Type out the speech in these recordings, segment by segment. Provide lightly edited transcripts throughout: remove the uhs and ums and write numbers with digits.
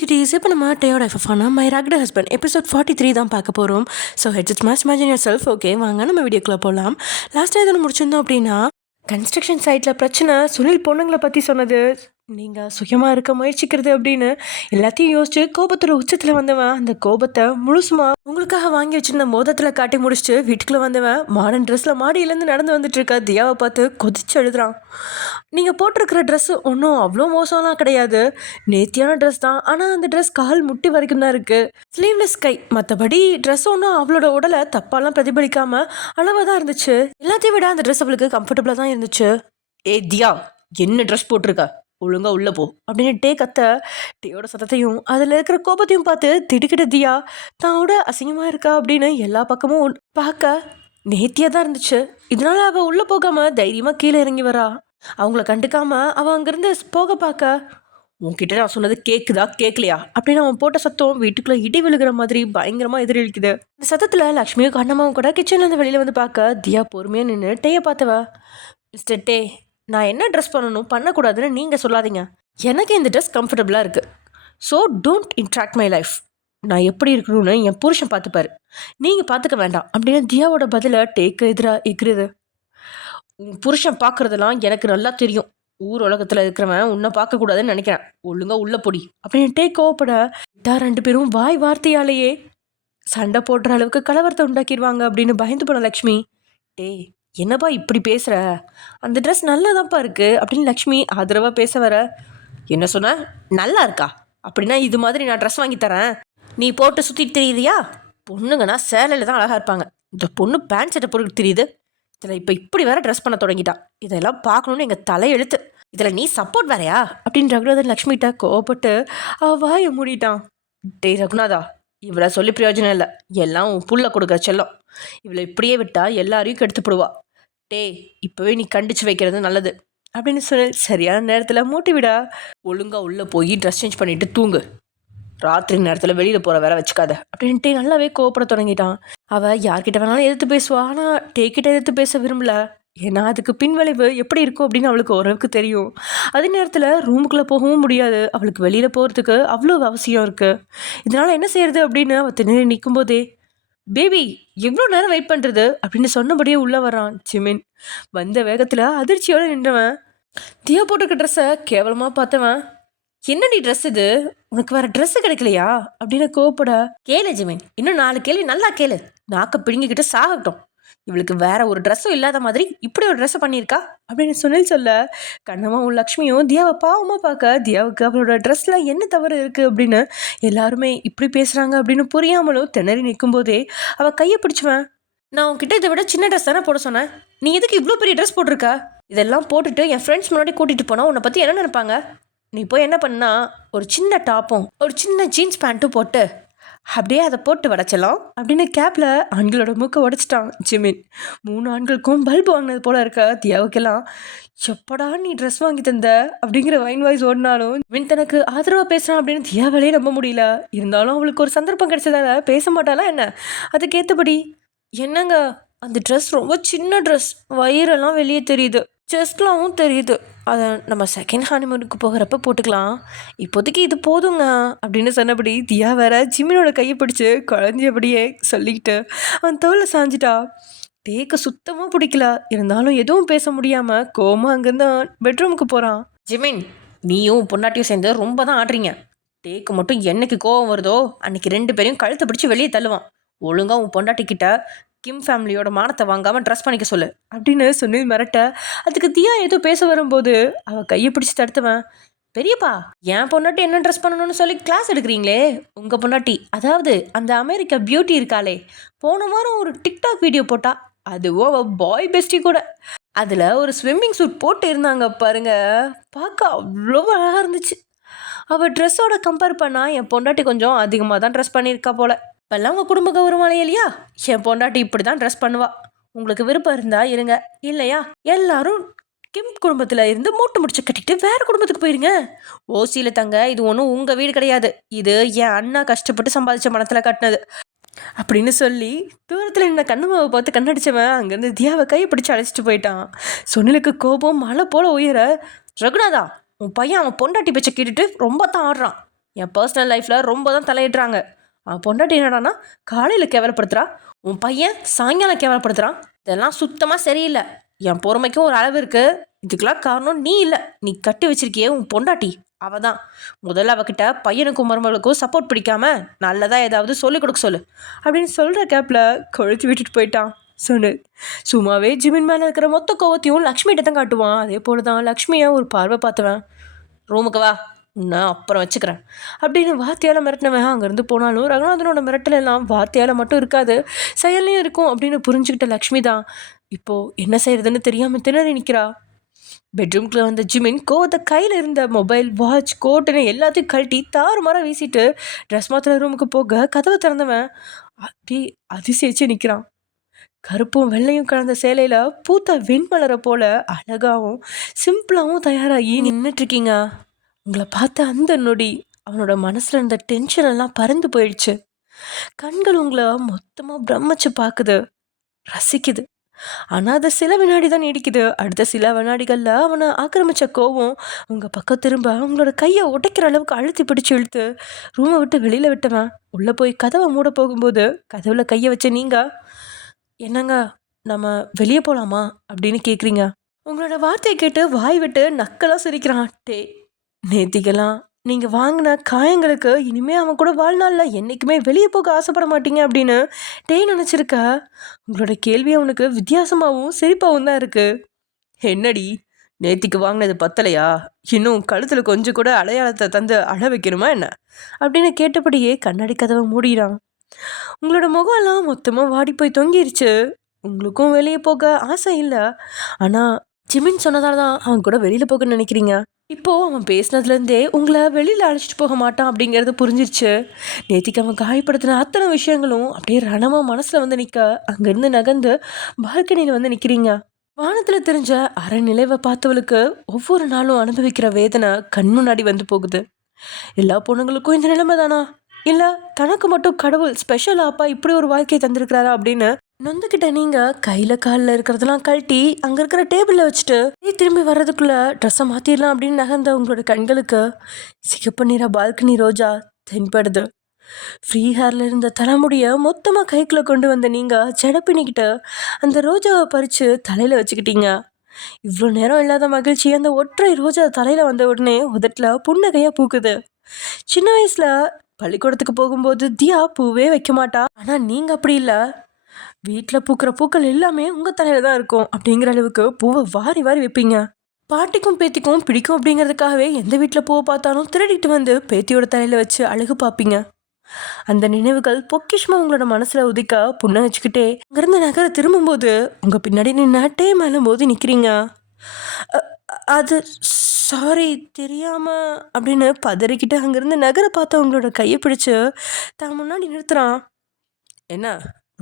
குட்டீஸ் இப்போ நம்ம டேயோட எஃப்எஃபானா மை ரக்டு ஹஸ்பண்ட் எபிசோட் 43 தான் பார்க்க போகிறோம். So heads must imagine yourself. Okay வாங்க நம்ம வீடியோக்குள்ளே போகலாம். லாஸ்ட்டாக எதுவும் முடிச்சிருந்தோம் அப்படின்னா கன்ஸ்ட்ரக்ஷன் சைட்டில் பிரச்சனை, சுனில் பொண்ணுங்களை பற்றி சொன்னது, நீங்கள் சுயமாக இருக்க முயற்சிக்கிறது அப்படின்னு எல்லாத்தையும் யோசிச்சு கோபத்தோட உச்சத்தில் வந்தவன் அந்த கோபத்தை முழுசுமா உங்களுக்காக வாங்கி வச்சிருந்த மோதத்தில் காட்டி முடிச்சுட்டு வீட்டுக்குள்ளே வந்தவன் மாடர்ன் ட்ரெஸ்ஸில் மாடியிலேருந்து நடந்து வந்துட்டு இருக்க தியாவை பார்த்து கொதிச்சு எழுதுறான். நீங்கள் போட்டிருக்கிற ட்ரெஸ்ஸு ஒன்றும் அவ்வளோ மோசம்லாம் கிடையாது, நேர்த்தியான ட்ரெஸ் தான். ஆனால் அந்த ட்ரெஸ் கால் முட்டி வரைக்கும் தான் இருக்குது, ஸ்லீவ்லெஸ் கை. மற்றபடி ட்ரெஸ் ஒன்றும் அவளோட உடலை தப்பாலாம் பிரதிபலிக்காமல் அளவாக தான் இருந்துச்சு. எல்லாத்தையும் விட அந்த ட்ரெஸ் அவளுக்கு கம்ஃபர்டபுளாக தான் இருந்துச்சு. ஏ தியா, என்ன ட்ரெஸ் போட்டிருக்க, ஒழுங்கா உள்ளே போ அப்படின்னு டே கத்த, டேயோட சத்தத்தையும் அதில் இருக்கிற கோபத்தையும் பார்த்து திடுக்கிட்ட தியா தானோட அசிங்கமாக இருக்கா அப்படின்னு எல்லா பக்கமும் பார்க்க நேர்த்தியாக தான் இருந்துச்சு. இதனால அவள் உள்ளே போகாமல் தைரியமாக கீழே இறங்கி வரா. அவங்கள கண்டுக்காம அவள் அங்கேருந்து போக பார்க்க, உன்கிட்ட நான் சொன்னது கேட்குதா கேட்கலையா அப்படின்னு அவன் போட்ட சத்தம் வீட்டுக்குள்ளே இடி விழுகிற மாதிரி பயங்கரமாக எதிரொலிக்குது. இந்த சத்தத்தில் லக்ஷ்மியும் கண்ணம்மாவும் கூட கிச்சன்லேருந்து வெளியில் வந்து பார்க்க தியா பொறுமையாக நின்று டேயை பார்த்தவ, மிஸ்டர் டே, நான் என்ன ட்ரெஸ் பண்ணணும் பண்ணக்கூடாதுன்னு நீங்கள் சொல்லாதீங்க. எனக்கு இந்த ட்ரெஸ் கம்ஃபர்டபுளாக இருக்குது. So don't interact my life. நான் எப்படி இருக்கணும்னு என் புருஷன் பார்த்துப்பாரு, நீங்கள் பார்த்துக்க வேண்டாம் அப்படின்னு தியாவோட பதிலை டேக்கு எதிராக இருக்கிறது. உன் புருஷன் பார்க்குறதெல்லாம் எனக்கு நல்லா தெரியும். ஊர் உலகத்தில் இருக்கிறவன் உன்னை பார்க்கக்கூடாதுன்னு நினைக்கிறேன். ஒழுங்காக உள்ள பொடி அப்படின்னு டேக் கோவப்பட ரெண்டு பேரும் வாய் வார்த்தையாலேயே சண்டை போடுற அளவுக்கு கலவரத்தை உண்டாக்கிடுவாங்க அப்படின்னு பயந்து போன லக்ஷ்மி, டே என்னப்பா இப்படி பேசுகிற, அந்த ட்ரெஸ் நல்லாதான்ப்பா இருக்குது அப்படின்னு லக்ஷ்மி ஆதரவாக பேச வர, என்ன சொன்ன நல்லா இருக்கா, அப்படின்னா இது மாதிரி நான் ட்ரெஸ் வாங்கி தரேன், நீ போட்டு சுற்றிட்டு தெரியுறியா? பொண்ணுங்கன்னா சேலையில் தான் அழகாக இருப்பாங்க, இந்த பொண்ணு பேண்ட் சட்டை போட்டு தெரியுது, இதில் இப்போ இப்படி வேற ட்ரெஸ் பண்ண தொடங்கிட்டான், இதெல்லாம் பார்க்கணுன்னு எங்கள் தலையெழுத்து, இதில் நீ சப்போர்ட் வேறையா அப்படின்னு ரகுநாதன் லக்ஷ்மிகிட்ட கோவப்பட்டு அவள் வாயை மூடிட்டான். டே ரகுநாதா, இவளை சொல்லி பிரயோஜனம் இல்லை, எல்லாம் உன் புள்ள கொடுக்குற செல்லம், இவளை இப்படியே விட்டா எல்லாரையும் கெடுத்து போடுவா. டே இப்போவே நீ கண்டிச்சு வைக்கிறது நல்லது அப்படின்னு சொல்லி சரியான நேரத்தில் மூட்டி விடா, ஒழுங்காக உள்ளே போய் ட்ரெஸ் சேஞ்ச் பண்ணிட்டு தூங்கு, ராத்திரி நேரத்தில் வெளியில் போகிற வேற வச்சுக்காத அப்படின்ட்டு நல்லாவே கோவப்பட தொடங்கிட்டான். அவள் யார்கிட்ட வேணாலும் எதிர்த்து பேசுவா, ஆனால் டேக்கிட்ட எதிர்த்து பேச விரும்பல. ஏன்னா அதுக்கு பின்விளைவு எப்படி இருக்கும் அப்படின்னு அவளுக்கு ஓரளவுக்கு தெரியும். அதே நேரத்தில் ரூமுக்குள்ளே போகவும் முடியாது, அவளுக்கு வெளியில் போகிறதுக்கு அவ்வளோ அவசியம் இருக்குது. இதனால் என்ன செய்யறது அப்படின்னு அவள் திணறி நிற்கும் போதே, பேபி எவ்வளோ நேரம் வெயிட் பண்ணுறது அப்படின்னு சொன்னபடியே உள்ளே வரான் ஜிமின். வந்த வேகத்தில் அதிர்ச்சியோடு நின்றவன் தியா போட்டிருக்க ட்ரெஸ்ஸை கேவலமாக பார்த்தவன், என்னடி ட்ரெஸ் இது, உனக்கு வேறு ட்ரெஸ்ஸு கிடைக்கலையா அப்படின்னு கோவப்பட, கேளு ஜிமின், இன்னும் 4 கேள்வி நல்லா கேளு, நாக்க பிடுங்கிக்கிட்டு சாகட்டும், இவளுக்கு வேற ஒரு ட்ரெஸ்ஸும் இல்லாத மாதிரி இப்படி ஒரு ட்ரெஸ்ஸை பண்ணியிருக்கா அப்படின்னு சொல்ல கண்ணம்மாவும் லக்ஷ்மியும் தியாவை பாவமாக பார்க்க, தியாவுக்கு அவளோட ட்ரெஸ்ல என்ன தவறு இருக்குது அப்படின்னு எல்லாருமே இப்படி பேசுகிறாங்க அப்படின்னு புரியாமலும் திணறி நிற்கும் போதே அவள் கையை பிடிச்சுவேன், நான் உன்கிட்ட இதை விட சின்ன ட்ரெஸ் தானே போட சொன்னேன், நீ எதுக்கு இவ்வளோ பெரிய ட்ரெஸ் போட்டிருக்க, இதெல்லாம் போட்டுட்டு என் ஃப்ரெண்ட்ஸ் முன்னாடி கூட்டிகிட்டு போனால் உன்னை பற்றி என்ன நினைப்பாங்க, நீ போய் என்ன பண்ணா ஒரு சின்ன டாப்பும் ஒரு சின்ன ஜீன்ஸ் பேண்ட்டும் போட்டு அப்படியே அதை போட்டு வடைச்சலாம் அப்படின்னு கேப்பில் ஆண்களோட மூக்கை உடைச்சிட்டான் ஜிமின். 3 ஆண்களுக்கும் பல்பு வாங்கினது போல இருக்க தியாவுக்கெல்லாம், எப்படா நீ ட்ரெஸ் வாங்கி தந்த அப்படிங்கிற வைன் வாய்ஸ் ஓடினாலும் ஜிமின் தனக்கு ஆதரவாக பேசுகிறான் அப்படின்னு தியாவாலே நம்ப முடியல. இருந்தாலும் அவளுக்கு ஒரு சந்தர்ப்பம் கிடைச்சதால பேச மாட்டாளா என்ன, அதுக்கேற்றபடி, என்னங்க அந்த ட்ரெஸ் ரொம்ப சின்ன ட்ரெஸ், வயிறெல்லாம் வெளியே தெரியுது, செஸ்ட்லாவும் தெரியுது, அதை நம்ம செகண்ட் ஹானிமூனுக்கு போகிறப்ப போட்டுக்கலாம், இப்போதைக்கு இது போதுங்க அப்படின்னு சொன்னபடி தியா வேற ஜிமினோட கையை பிடிச்சி குழந்தையபடியே சொல்லிக்கிட்டு அவன் தோலை சாஞ்சிட்டா. டேக்கு சுத்தமாக பிடிக்கல, இருந்தாலும் எதுவும் பேச முடியாமல் கோமா அங்கேருந்து பெட்ரூமுக்கு போகிறான். ஜிமின், நீயும் பொண்டாட்டியும் சேர்ந்து ரொம்ப தான் ஆடுறீங்க, டேக்கு மட்டும் என்னைக்கு கோவம் வருதோ அன்னைக்கு 2 பேரையும் கழுத்தை பிடிச்சி வெளியே தள்ளுவான், ஒழுங்காக உன் பொண்டாட்டிக்கிட்ட கிம் ஃபேமிலியோட மானத்தை வாங்காமல் ட்ரெஸ் பண்ணிக்க சொல்லு அப்படின்னு சுனில் மிரட்ட, அதுக்கு தியா ஏதோ பேச வரும்போது அவள் கையை பிடிச்சி தடுத்துவேன், பெரியப்பா என் பொண்டாட்டி என்ன ட்ரெஸ் பண்ணணும்னு சொல்லி கிளாஸ் எடுக்கிறீங்களே, உங்கள் பொண்டாட்டி அதாவது அந்த அமெரிக்கா பியூட்டி இருக்காளே, போன வாரம் ஒரு டிக்டாக் வீடியோ போட்டா, அதுவும் அவள் பாய் பெஸ்டி கூட, அதில் ஒரு ஸ்விம்மிங் சூட் போட்டு இருந்தாங்க பாருங்க, பார்க்க அவ்வளோ அழகாக இருந்துச்சு, அவள் ட்ரெஸ்ஸோட கம்பேர் பண்ணால் என் பொண்டாட்டி கொஞ்சம் அதிகமாக தான் ட்ரெஸ் பண்ணியிருக்கா போல, இப்போல்லாம் உங்கள் குடும்ப கௌரவம் இல்லையா, என் பொண்டாட்டி இப்படி தான் ட்ரெஸ் பண்ணுவா, உங்களுக்கு விருப்பம் இருந்தால் இருங்க, இல்லையா எல்லாரும் கிம் குடும்பத்தில் இருந்து மூட்டை முடிச்சு கட்டிட்டு வேறு குடும்பத்துக்கு போயிருங்க, ஓசியில் தங்க, இது ஒன்றும் உங்கள் வீடு கிடையாது, இது என் அண்ணா கஷ்டப்பட்டு சம்பாதிச்ச பணத்தில் கட்டினது அப்படின்னு சொல்லி தூரத்தில் என்ன கண்ணம்மாவை பார்த்து கண்ணடிச்சவன் அங்கேருந்து தியாவை கையை பிடிச்சி அழைச்சிட்டு போயிட்டான். சுனிலுக்கு கோபம் மழை போல உயர, ரகுநாதா உன் பையன் அவன் பொண்டாட்டி பேச்சை கேட்டுட்டு ரொம்ப தான் ஆடுறான், என் பர்சனல் லைஃப்பில் ரொம்ப தான் தலையிடுறாங்க. அவன் பொண்டாட்டி என்னடானா காலையில் கேவலப்படுத்துறா, உன் பையன் சாயங்காலம் கேவலப்படுத்துறான். இதெல்லாம் சுத்தமாக சரியில்லை. என் பொறுமைக்கும் ஒரு அளவு இருக்குது. இதுக்கெல்லாம் காரணம் நீ இல்லை, நீ கட்டி வச்சிருக்கியே உன் பொண்டாட்டி. அவள் தான். முதல்ல அவகிட்ட பையனுக்கும் மருமகளுக்கும் சப்போர்ட் பிடிக்காம நல்லதாக ஏதாவது சொல்லிக் கொடுக்க சொல்லு அப்படின்னு சொல்கிற கேப்பில் கொழுத்து விட்டுட்டு போயிட்டான் சொன்னு. சும்மாவே ஜிமின் மேலே இருக்கிற மொத்த கோவத்தையும் லக்ஷ்மிகிட்ட தான் காட்டுவான். அதே போல தான் லக்ஷ்மியை ஒரு பார்வை பார்த்துவேன். ரூமுக்கு வா, நான் அப்புறம் வச்சுக்கிறேன் அப்படின்னு வார்த்தையால் மிரட்டினவன் அங்கேருந்து போனாலும் ரகுநாதனோட மிரட்டல் எல்லாம் வார்த்தையால் மட்டும் இருக்காது, செயல்லையும் இருக்கும் அப்படின்னு புரிஞ்சுக்கிட்ட லக்ஷ்மி தான் இப்போது என்ன செய்யறதுன்னு தெரியாமல் திணறி நிற்கிறா. பெட்ரூம்குள்ளே வந்த ஜிமின் கோவத்தை கையில் இருந்த மொபைல், வாட்ச், கோட்டுன்னு எல்லாத்தையும் கழட்டி தாறுமாறாக வீசிட்டு ட்ரெஸ் மாத்திர ரூமுக்கு போக கதவை திறந்தவன் அப்படி அதிசயிச்சு நிற்கிறான். கருப்பும் வெள்ளையும் கலந்த சேலையில் பூத்த வெண்மலரை போல அழகாகவும் சிம்பிளாகவும் தயாராகி நின்றுட்டுருக்கீங்க. உங்களை பார்த்த அந்த நொடி அவனோட மனசில் இருந்த டென்ஷன் எல்லாம் பறந்து போயிடுச்சு. கண்கள் உங்களை மொத்தமாக பிரமிச்சு பார்க்குது, ரசிக்குது. ஆனால் அது சில வினாடி தான் நீடிக்குது. அடுத்த சில வினாடிகளில் அவனை ஆக்கிரமித்த கோவம் உங்கள் பக்கம் திரும்ப அவங்களோட கையை உடைக்கிற அளவுக்கு அழுத்தி பிடிச்சி இழுத்து ரூமை விட்டு வெளியில் விட்டவன் உள்ளே போய் கதவை மூட போகும்போது கதவுல கையை வச்ச நீங்கள், என்னங்க நம்ம வெளியே போகலாமா அப்படின்னு கேட்குறீங்க. உங்களோட வார்த்தையை கேட்டு வாய் விட்டு நக்கெல்லாம் சிரிக்கிறான். நேத்திக்கெல்லாம் நீங்கள் வாங்கின காயங்களுக்கு இனிமேல் அவன் கூட வாழ்நாளில் என்றைக்குமே வெளியே போக ஆசைப்பட மாட்டீங்க அப்படின்னு நினச்சிருக்க. உங்களோட கேள்வி அவனுக்கு வித்தியாசமாகவும் சிரிப்பாகவும் தான் இருக்குது. என்னடி நேத்திக்கு வாங்கினது பத்தலையா, இன்னும் கழுத்தில் கொஞ்சம் கூட அடையாளத்தை தந்து அழ வைக்கணுமா என்ன அப்படின்னு கேட்டபடியே கண்ணாடி கதவை மூடிறான். உங்களோட முகம்லாம் மொத்தமாக வாடி போய் தொங்கிருச்சு. உங்களுக்கும் வெளியே போக ஆசை இல்லை. ஆனால் ஜிமின் சொன்னதால தான் அவன் கூட வெளியில் போக நினைக்கிறீங்க. இப்போது அவன் பேசினதுலேருந்தே உங்களை வெளியில் அழைச்சிட்டு போக மாட்டான் அப்படிங்கிறது புரிஞ்சிருச்சு. நேத்திக்கு அவன் காயப்படுத்தின அத்தனை விஷயங்களும் அப்படியே ரணமாக மனசில் வந்து நிற்க அங்கேருந்து நகர்ந்து பால்கனியில் வந்து நிற்கிறீங்க. வானத்தில் தெரிஞ்ச அறநிலைவை பார்த்தவளுக்கு ஒவ்வொரு நாளும் அனுபவிக்கிற வேதனை கண் முன்னாடி வந்து போகுது. எல்லா பொண்ணுங்களுக்கும் இந்த நிலைமை தானா, இல்லை தனக்கு மட்டும் கடவுள் ஸ்பெஷல் அப்பா இப்படி ஒரு வாழ்க்கையை தந்திருக்கிறாரா அப்படின்னு நொந்துக்கிட்ட நீங்கள் கையில் காலில் இருக்கிறதெல்லாம் கழட்டி அங்கே இருக்கிற டேபிளில் வச்சுட்டு திரும்பி வர்றதுக்குள்ளே ட்ரெஸ்ஸை மாற்றிடலாம் அப்படின்னு நகர்ந்த உங்களோட கண்களுக்கு சிகப்பு நிற பால்கனி ரோஜா தென்படுது. ஃப்ரீ ஹேரில் இருந்த தலைமுடியை மொத்தமாக கைக்குள்ளே கொண்டு வந்த நீங்கள் ஜடை பின்னிக்கிட்டு அந்த ரோஜாவை பறித்து தலையில் வச்சுக்கிட்டீங்க. இவ்வளோ நேரம் இல்லாத மகிழ்ச்சி அந்த ஒற்றை ரோஜா தலையில் வந்த உடனே உதட்டில் புன்னகையாக பூக்குது. சின்ன வயசில் பள்ளிக்கூடத்துக்கு போகும்போது தியா பூவே வைக்க மாட்டா, ஆனால் நீங்கள் அப்படி இல்லை. வீட்டில் பூக்கிற பூக்கள் எல்லாமே உங்கள் தலையில் தான் இருக்கும் அப்படிங்கிற அளவுக்கு பூவை வாரி வாரி வைப்பீங்க. பாட்டிக்கும் பேத்திக்கும் பிடிக்கும் அப்படிங்கிறதுக்காகவே எந்த வீட்டில் பூவை பார்த்தாலும் திருடிட்டு வந்து பேத்தியோட தலையில் வச்சு அழகு பார்ப்பீங்க. அந்த நினைவுகள் பொக்கிஷமாக உங்களோட மனசில் உதிக்க புன்னகைச்சிக்கிட்டே அங்கேருந்து நகர திரும்பும்போது உங்கள் பின்னாடி நின்று மேலே மோதி நிற்கிறீங்க. அது சாரி தெரியாமல் அப்படின்னு பதறிக்கிட்டு அங்கேருந்து நகர பார்த்து அவங்களோட கையை பிடிச்சு தான் முன்னாடி நிறுத்துகிறான். என்ன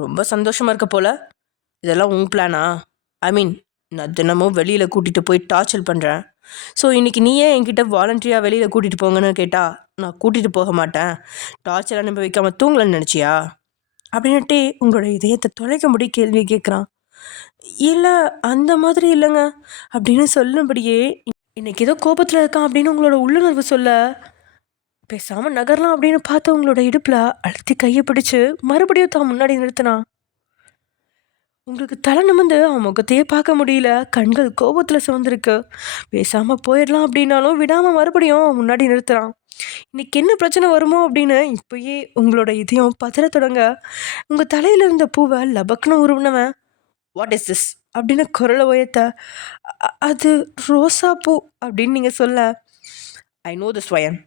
ரொம்ப சந்தோஷமாக இருக்க போல், இதெல்லாம் உன் பிளானா? ஐ மீன் நான் தினமும் வெளியில் கூட்டிகிட்டு போய் டார்ச்சர் பண்ணுறேன். ஸோ இன்றைக்கி நீயே என்கிட்ட வாலண்டரியாக வெளியில் கூட்டிகிட்டு போங்கன்னு கேட்டால் நான் கூட்டிகிட்டு போக மாட்டேன், டார்ச்சர் அனுபவிக்காமல் தூங்கலன்னு நினச்சியா அப்படின்னுட்டே உங்களோட இதயத்தை தொலைக்கும்படி கேள்வி கேட்குறான். இல்லை அந்த மாதிரி இல்லைங்க அப்படின்னு சொல்லும்படியே இன்றைக்கி ஏதோ கோபத்தில் இருக்கான் அப்படின்னு உங்களோட உள்ளுணர்வு சொல்ல பேசாமல் நகரலாம் அப்படின்னு பார்த்து உங்களோட இடுப்பில் அழுத்தி கையை பிடிச்சு மறுபடியும் தான் முன்னாடி நிறுத்தினான். உங்களுக்கு தலை நிமிந்து அவன் முகத்தையே பார்க்க முடியல, கண்கள் கோபத்தில் சிவந்திருக்கு. பேசாமல் போயிடலாம் அப்படின்னாலும் விடாமல் மறுபடியும் அவன் முன்னாடி நிறுத்துறான். இன்னைக்கு என்ன பிரச்சனை வருமோ அப்படின்னு இப்போயே உங்களோட இதயம் பதற தொடங்க உங்கள் தலையில் இருந்த பூவை லபக்குன்னு உருவினவன் வாட் இஸ் திஸ் அப்படின்னு குரலை உயர்த்த அது ரோசா பூ அப்படின்னு நீங்கள் சொல்ல ஐ நோ திஸ் வயன்,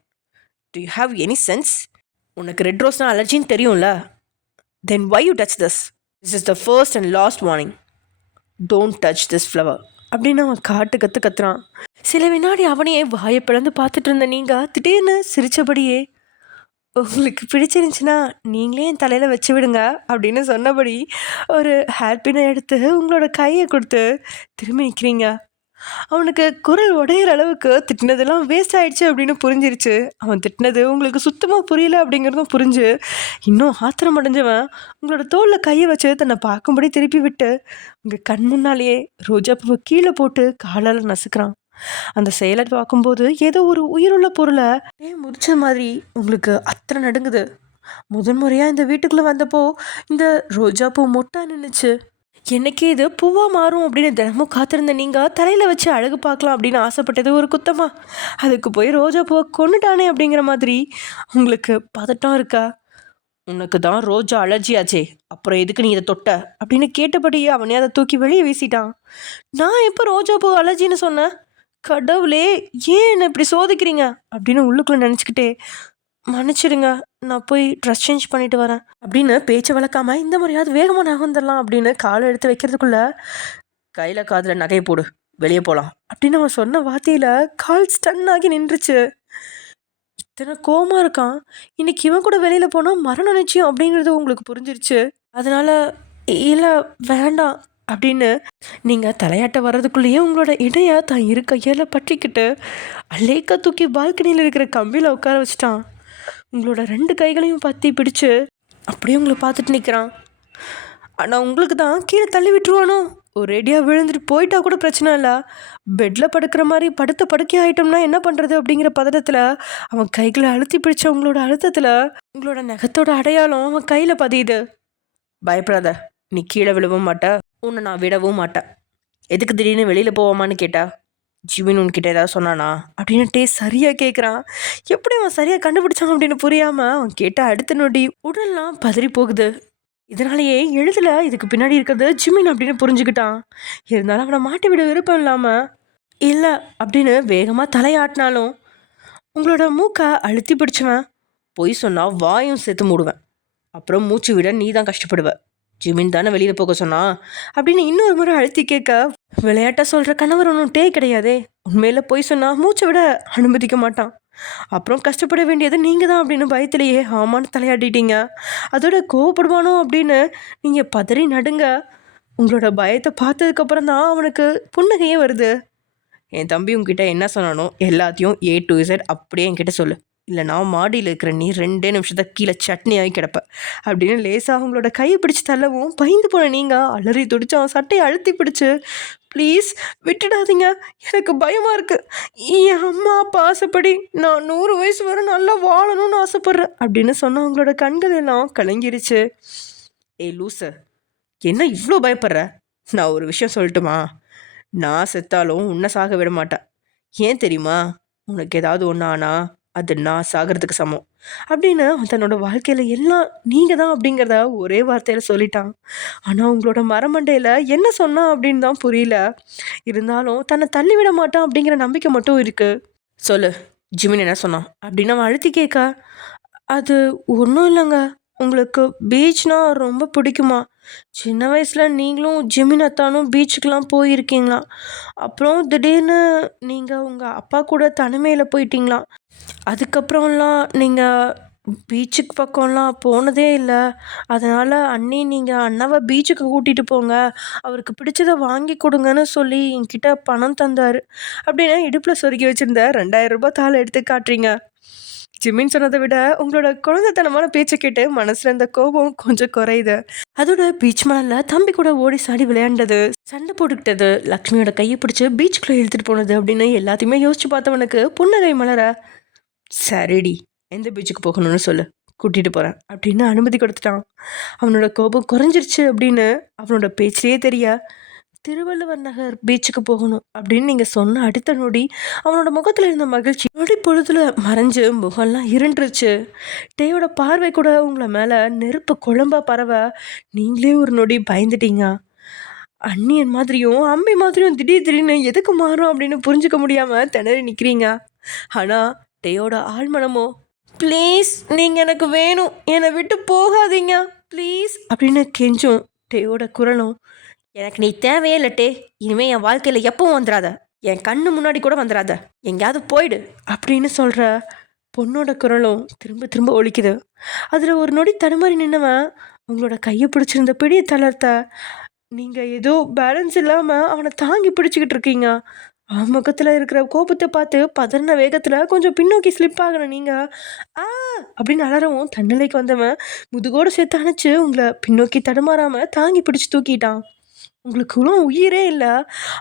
do you have any sense? உனக்கு ரெட் ரோஸ்னா அலர்ஜின்னு தெரியும்ல, then why you touch this? This is the first and last warning. Don't touch this flower அப்படின்னு அவன் கத்துறான். சில வினாடி அவனையே வாயை பிளந்து பார்த்துட்டு இருந்த நீங்கள் திடீர்னு சிரித்தபடியே உங்களுக்கு பிடிச்சிருந்துச்சுன்னா நீங்களே என் தலையில் வச்சு விடுங்க அப்படின்னு சொன்னபடி ஒரு ஹேர்பினை எடுத்து உங்களோட கையை கொடுத்து திரும்பி நிற்கிறீங்க. அவனுக்கு குரல் உடையிற அளவுக்கு திட்டினதெல்லாம் வேஸ்ட் ஆகிடுச்சு அப்படின்னு புரிஞ்சிருச்சு. அவன் திட்டினது உங்களுக்கு சுத்தமாக புரியல அப்படிங்கிறதும் புரிஞ்சு இன்னும் ஆத்திரம் அடைஞ்சவன் உங்களோட தோளில் கையை வச்சு தன்னை பார்க்கும்படி திருப்பி விட்டு உங்கள் கண் முன்னாலேயே ரோஜா பூவை கீழே போட்டு காலால் நசுக்கிறான். அந்த செயலை பார்க்கும்போது ஏதோ ஒரு உயிருள்ள பொருளை முறிச்ச மாதிரி உங்களுக்கு அத்தனை நடுங்குது. முதன்முறையாக இந்த வீட்டுக்குள்ளே வந்தப்போ இந்த ரோஜா பூ மொட்டா நின்றுச்சு. என்னைக்கு இது பூவா மாறும் அப்படின்னு தினமும் காத்திருந்த நீங்கள் தலையில் வச்சு அழகு பார்க்கலாம் அப்படின்னு ஆசைப்பட்டது ஒரு குத்தமா? அதுக்கு போய் ரோஜா பூவை கொண்டுட்டானே அப்படிங்கிற மாதிரி உங்களுக்கு பதட்டம் இருக்கா? உனக்கு தான் ரோஜா அலர்ஜி ஆச்சே, அப்புறம் எதுக்கு நீ இதை தொட்ட அப்படின்னு கேட்டபடி அவனே அதை தூக்கி வெளியே வீசிட்டான். நான் எப்போ ரோஜா பூ அலர்ஜின்னு சொன்னேன்? கடவுளே, ஏன் என்னை இப்படி சோதிக்கிறீங்க அப்படின்னு உள்ளுக்குள்ளே நினச்சிக்கிட்டே, மன்னிச்சிடுங்க, நான் போய் ட்ரெஸ் சேஞ்ச் பண்ணிட்டு வரேன் அப்படின்னு பேச்சு வளர்க்காம இந்த முறையாவது வேகமாக நகர்ந்துடலாம் அப்படின்னு காலை எடுத்து வைக்கிறதுக்குள்ள, கையில் காதில் நகையை போடு, வெளியே போகலாம் அப்படின்னு அவன் சொன்ன வார்த்தையில் கால் ஸ்டன் ஆகி நின்றுச்சு. இத்தனை கோமா இருக்கான், இன்னைக்கு இவன் கூட வெளியில் போனால் மரண நிச்சயம் அப்படிங்கிறது உங்களுக்கு புரிஞ்சிருச்சு. அதனால இல்லை வேண்டாம் அப்படின்னு நீங்கள் தலையாட்ட வர்றதுக்குள்ளேயே உங்களோட இடையை தான் இரு கையால் பற்றிக்கிட்டு அலேக்கா தூக்கி பால்கனியில் இருக்கிற கம்பியில் உட்கார வச்சுட்டான். உங்களோட 2 கைகளையும் பற்றி பிடிச்சு அப்படியே உங்களை பார்த்துட்டு நிற்கிறான். ஆனால் உங்களுக்கு தான் கீழே தள்ளி விட்டுருவானோ, ஒரேடியாக விழுந்துட்டு போயிட்டா கூட பிரச்சனை இல்லை, பெட்டில் படுக்கிற மாதிரி படுத்த படுக்கை ஆகிட்டோம்னா என்ன பண்ணுறது அப்படிங்கிற பதட்டத்தில் அவன் கைகளை அழுத்தி பிடிச்ச உங்களோட அழுத்தத்தில் உங்களோட நகத்தோட அடையாளம் அவன் கையில் பதியுது. பயப்படாத, நீ கீழே விழவும் மாட்ட, உன்னை நான் விடவும் மாட்டேன். எதுக்கு திடீர்னு வெளியில் போவோமான்னு கேட்டா, ஜிமின் உன்கிட்ட ஏதாவது சொன்னானா அப்படின்னுட்டே சரியாக கேட்குறான். எப்படி அவன் சரியாக கண்டுபிடிச்சான் அப்படின்னு புரியாமல் அவன் கேட்ட அடுத்த நொடி உடல்லாம் பதறி போகுது. இதனாலேயே எழுதல இதுக்கு பின்னாடி இருக்கிறது ஜிமின் அப்படின்னு புரிஞ்சுக்கிட்டான். இருந்தாலும் அவனை மாட்டி விட விருப்பம் இல்லாமல் இல்லை அப்படின்னு வேகமாக தலையாட்டினாலும் உங்களோட மூக்கை அழுத்தி பிடிச்சுவேன். பொய் சொன்னால் வாயும் சேர்த்து மூடுவேன், அப்புறம் மூச்சு விட நீ தான் கஷ்டப்படுவ. ஜிமின் தானே வெளியில் போக சொன்னா அப்படின்னு இன்னொரு முறை அழுத்தி கேட்க, விளையாட்டாக சொல்கிற கணவர் ஒன்றும் டே கிடையாதே, உண்மையில் போய் சொன்னால் மூச்சை விட அனுமதிக்க மாட்டான், அப்புறம் கஷ்டப்பட வேண்டியது நீங்கள் தான் அப்படின்னு பயத்திலேயே ஆமான்னு தலையாட்டிட்டீங்க. அதோட கோவப்படுவானோ அப்படின்னு நீங்கள் பதறி நடுங்க. உங்களோட பயத்தை பார்த்ததுக்கப்புறம் தான் அவனுக்கு புன்னகையே வருது. என் தம்பி உங்ககிட்ட என்ன சொன்னானோ எல்லாத்தையும் A to Z அப்படியே என்கிட்ட சொல்லு, இல்லைனா மாடியில் இருக்கிற நீ 2 நிமிஷத்தை கீழே சட்னி ஆகி கிடப்ப அப்படின்னு லேசாக அவங்களோட கையை பிடிச்சி தள்ளவும் பயந்து போன நீங்கள் அலறி துடிச்சு அவன் சட்டையை அழுத்தி பிடிச்சு, ப்ளீஸ் விட்டுடாதீங்க, எனக்கு பயமாக இருக்குது, என் அம்மா அப்பா ஆசைப்படி நான் 100 வயசு வரை நல்லா வாழணும்னு ஆசைப்பட்றேன் அப்படின்னு சொன்ன அவங்களோட கண்கள் எல்லாம் கலங்கிருச்சு. ஏய் லூசு, என்ன இவ்வளோ பயப்படுற? நான் ஒரு விஷயம் சொல்லட்டுமா? நான் செத்தாலும் உன்னை சாக விட மாட்டேன். ஏன் தெரியுமா? உனக்கு ஏதாவது ஒன்று ஆனா அது நான் சாகிறதுக்கு சமம் அப்படின்னு தன்னோட வாழ்க்கையில் எல்லாம் நீங்கள் தான் அப்படிங்கிறத ஒரே வார்த்தையில் சொல்லிட்டான். ஆனால் உங்களோட மரமண்டையில் என்ன சொன்னான் அப்படின்னு தான் புரியல. இருந்தாலும் தன்னை தள்ளிவிட மாட்டான் அப்படிங்கிற நம்பிக்கை மட்டும் இருக்குது. சொல்லு, ஜிமின் என்ன சொன்னான் அப்படின்னு அவன் அழுத்தி கேட்க, அது ஒன்றும் இல்லைங்க, உங்களுக்கு பீச்னா ரொம்ப பிடிக்குமா, சின்ன வயசில் நீங்களும் ஜிமின் அத்தானும் பீச்சுக்கெலாம் போயிருக்கீங்களாம், அப்புறம் திடீர்னு நீங்கள் உங்கள் அப்பா கூட தனிமையில் போயிட்டீங்களாம், அதுக்கப்புறம்லாம் நீங்கள் பீச்சுக்கு பக்கம்லாம் போனதே இல்லை, அதனால் அண்ணி நீங்கள் அண்ணாவை பீச்சுக்கு கூட்டிகிட்டு போங்க, அவருக்கு பிடிச்சதை வாங்கி கொடுங்கன்னு சொல்லி என்கிட்ட பணம் தந்தார் அப்படின்னா இடுப்பில் சொருகி வச்சுருந்த 2000 ரூபாய் தாளை எடுத்து காட்டுறீங்க. ஜிமின் சொன்னதை விட உங்களோட குழந்தைத்தனமான பேச்சை கேட்டு மனசில் இருந்த கோபம் கொஞ்சம் குறையுது. அதோட பீச் மணலில் தம்பி கூட ஓடி சாடி விளையாண்டது, சண்டை போட்டுக்கிட்டது, லக்ஷ்மியோட கையை பிடிச்சி பீச்சுக்குள்ளே இழுத்துட்டு போனது அப்படின்னு எல்லாத்தையுமே யோசிச்சு பார்த்தவனுக்கு புன்னகை மலர, சரிடி எந்த பீச்சுக்கு போகணும்னு சொல்லு, கூட்டிகிட்டு போகிறேன் அப்படின்னு அனுமதி கொடுத்துட்டான். அவனோட கோபம் குறைஞ்சிருச்சு அப்படின்னு அவனோட பேச்சிலே தெரிய, திருவள்ளுவர் நகர் பீச்சுக்கு போகணும் அப்படின்னு நீங்கள் சொன்ன அடுத்த நொடி அவனோட முகத்தில் இருந்த மகிழ்ச்சி நொடி பொழுதுல மறைஞ்சு முகம்லாம் இருண்டுருச்சு. டேயோட பார்வை கூட உங்களை மேலே நெருப்பு குழம்பா பரவ நீங்களே ஒரு நொடி பயந்துட்டீங்க. அண்ணியன் மாதிரியும் அம்பி மாதிரியும் திடீர்னு எதுக்கு மாறும் அப்படின்னு புரிஞ்சுக்க முடியாமல் திணறி நிற்கிறீங்க. ஆனால் டேயோட ஆழ்மனமோ, ப்ளீஸ் நீங்கள் எனக்கு வேணும், என்னை விட்டு போகாதீங்க ப்ளீஸ் அப்படின்னு கெஞ்சும். டேயோட குரலும், எனக்கு நீ தேவையே இல்லட்டே, இனிமேல் என் வாழ்க்கையில் எப்பவும் வந்துடாத, என் கண்ணு முன்னாடி கூட வந்துடாத, எங்கேயாவது போயிடு அப்படின்னு சொல்கிற பொண்ணோட குரலும் திரும்ப திரும்ப ஒலிக்குது. அதில் ஒரு நொடி தடுமாறி நின்னவன் உங்களோட கையை பிடிச்சிருந்த பிடியை தளர்த்த நீங்கள் ஏதோ பேலன்ஸ் இல்லாமல் அவனை தாங்கி பிடிச்சிக்கிட்டு இருக்கீங்க. அவன் முகத்தில் இருக்கிற கோபத்தை பார்த்து பதறின வேகத்தில் கொஞ்சம் பின்னோக்கி ஸ்லிப் ஆகின நீங்கள் ஆ அப்படின்னு அலறவும் தன்னிலைக்கு வந்தவன் முதுகோடு சேர்த்து அணைச்சு உங்களை பின்னோக்கி தடுமாறாமல் தாங்கி பிடிச்சி தூக்கிட்டான். உங்களுக்குலாம் உயிரே இல்ல.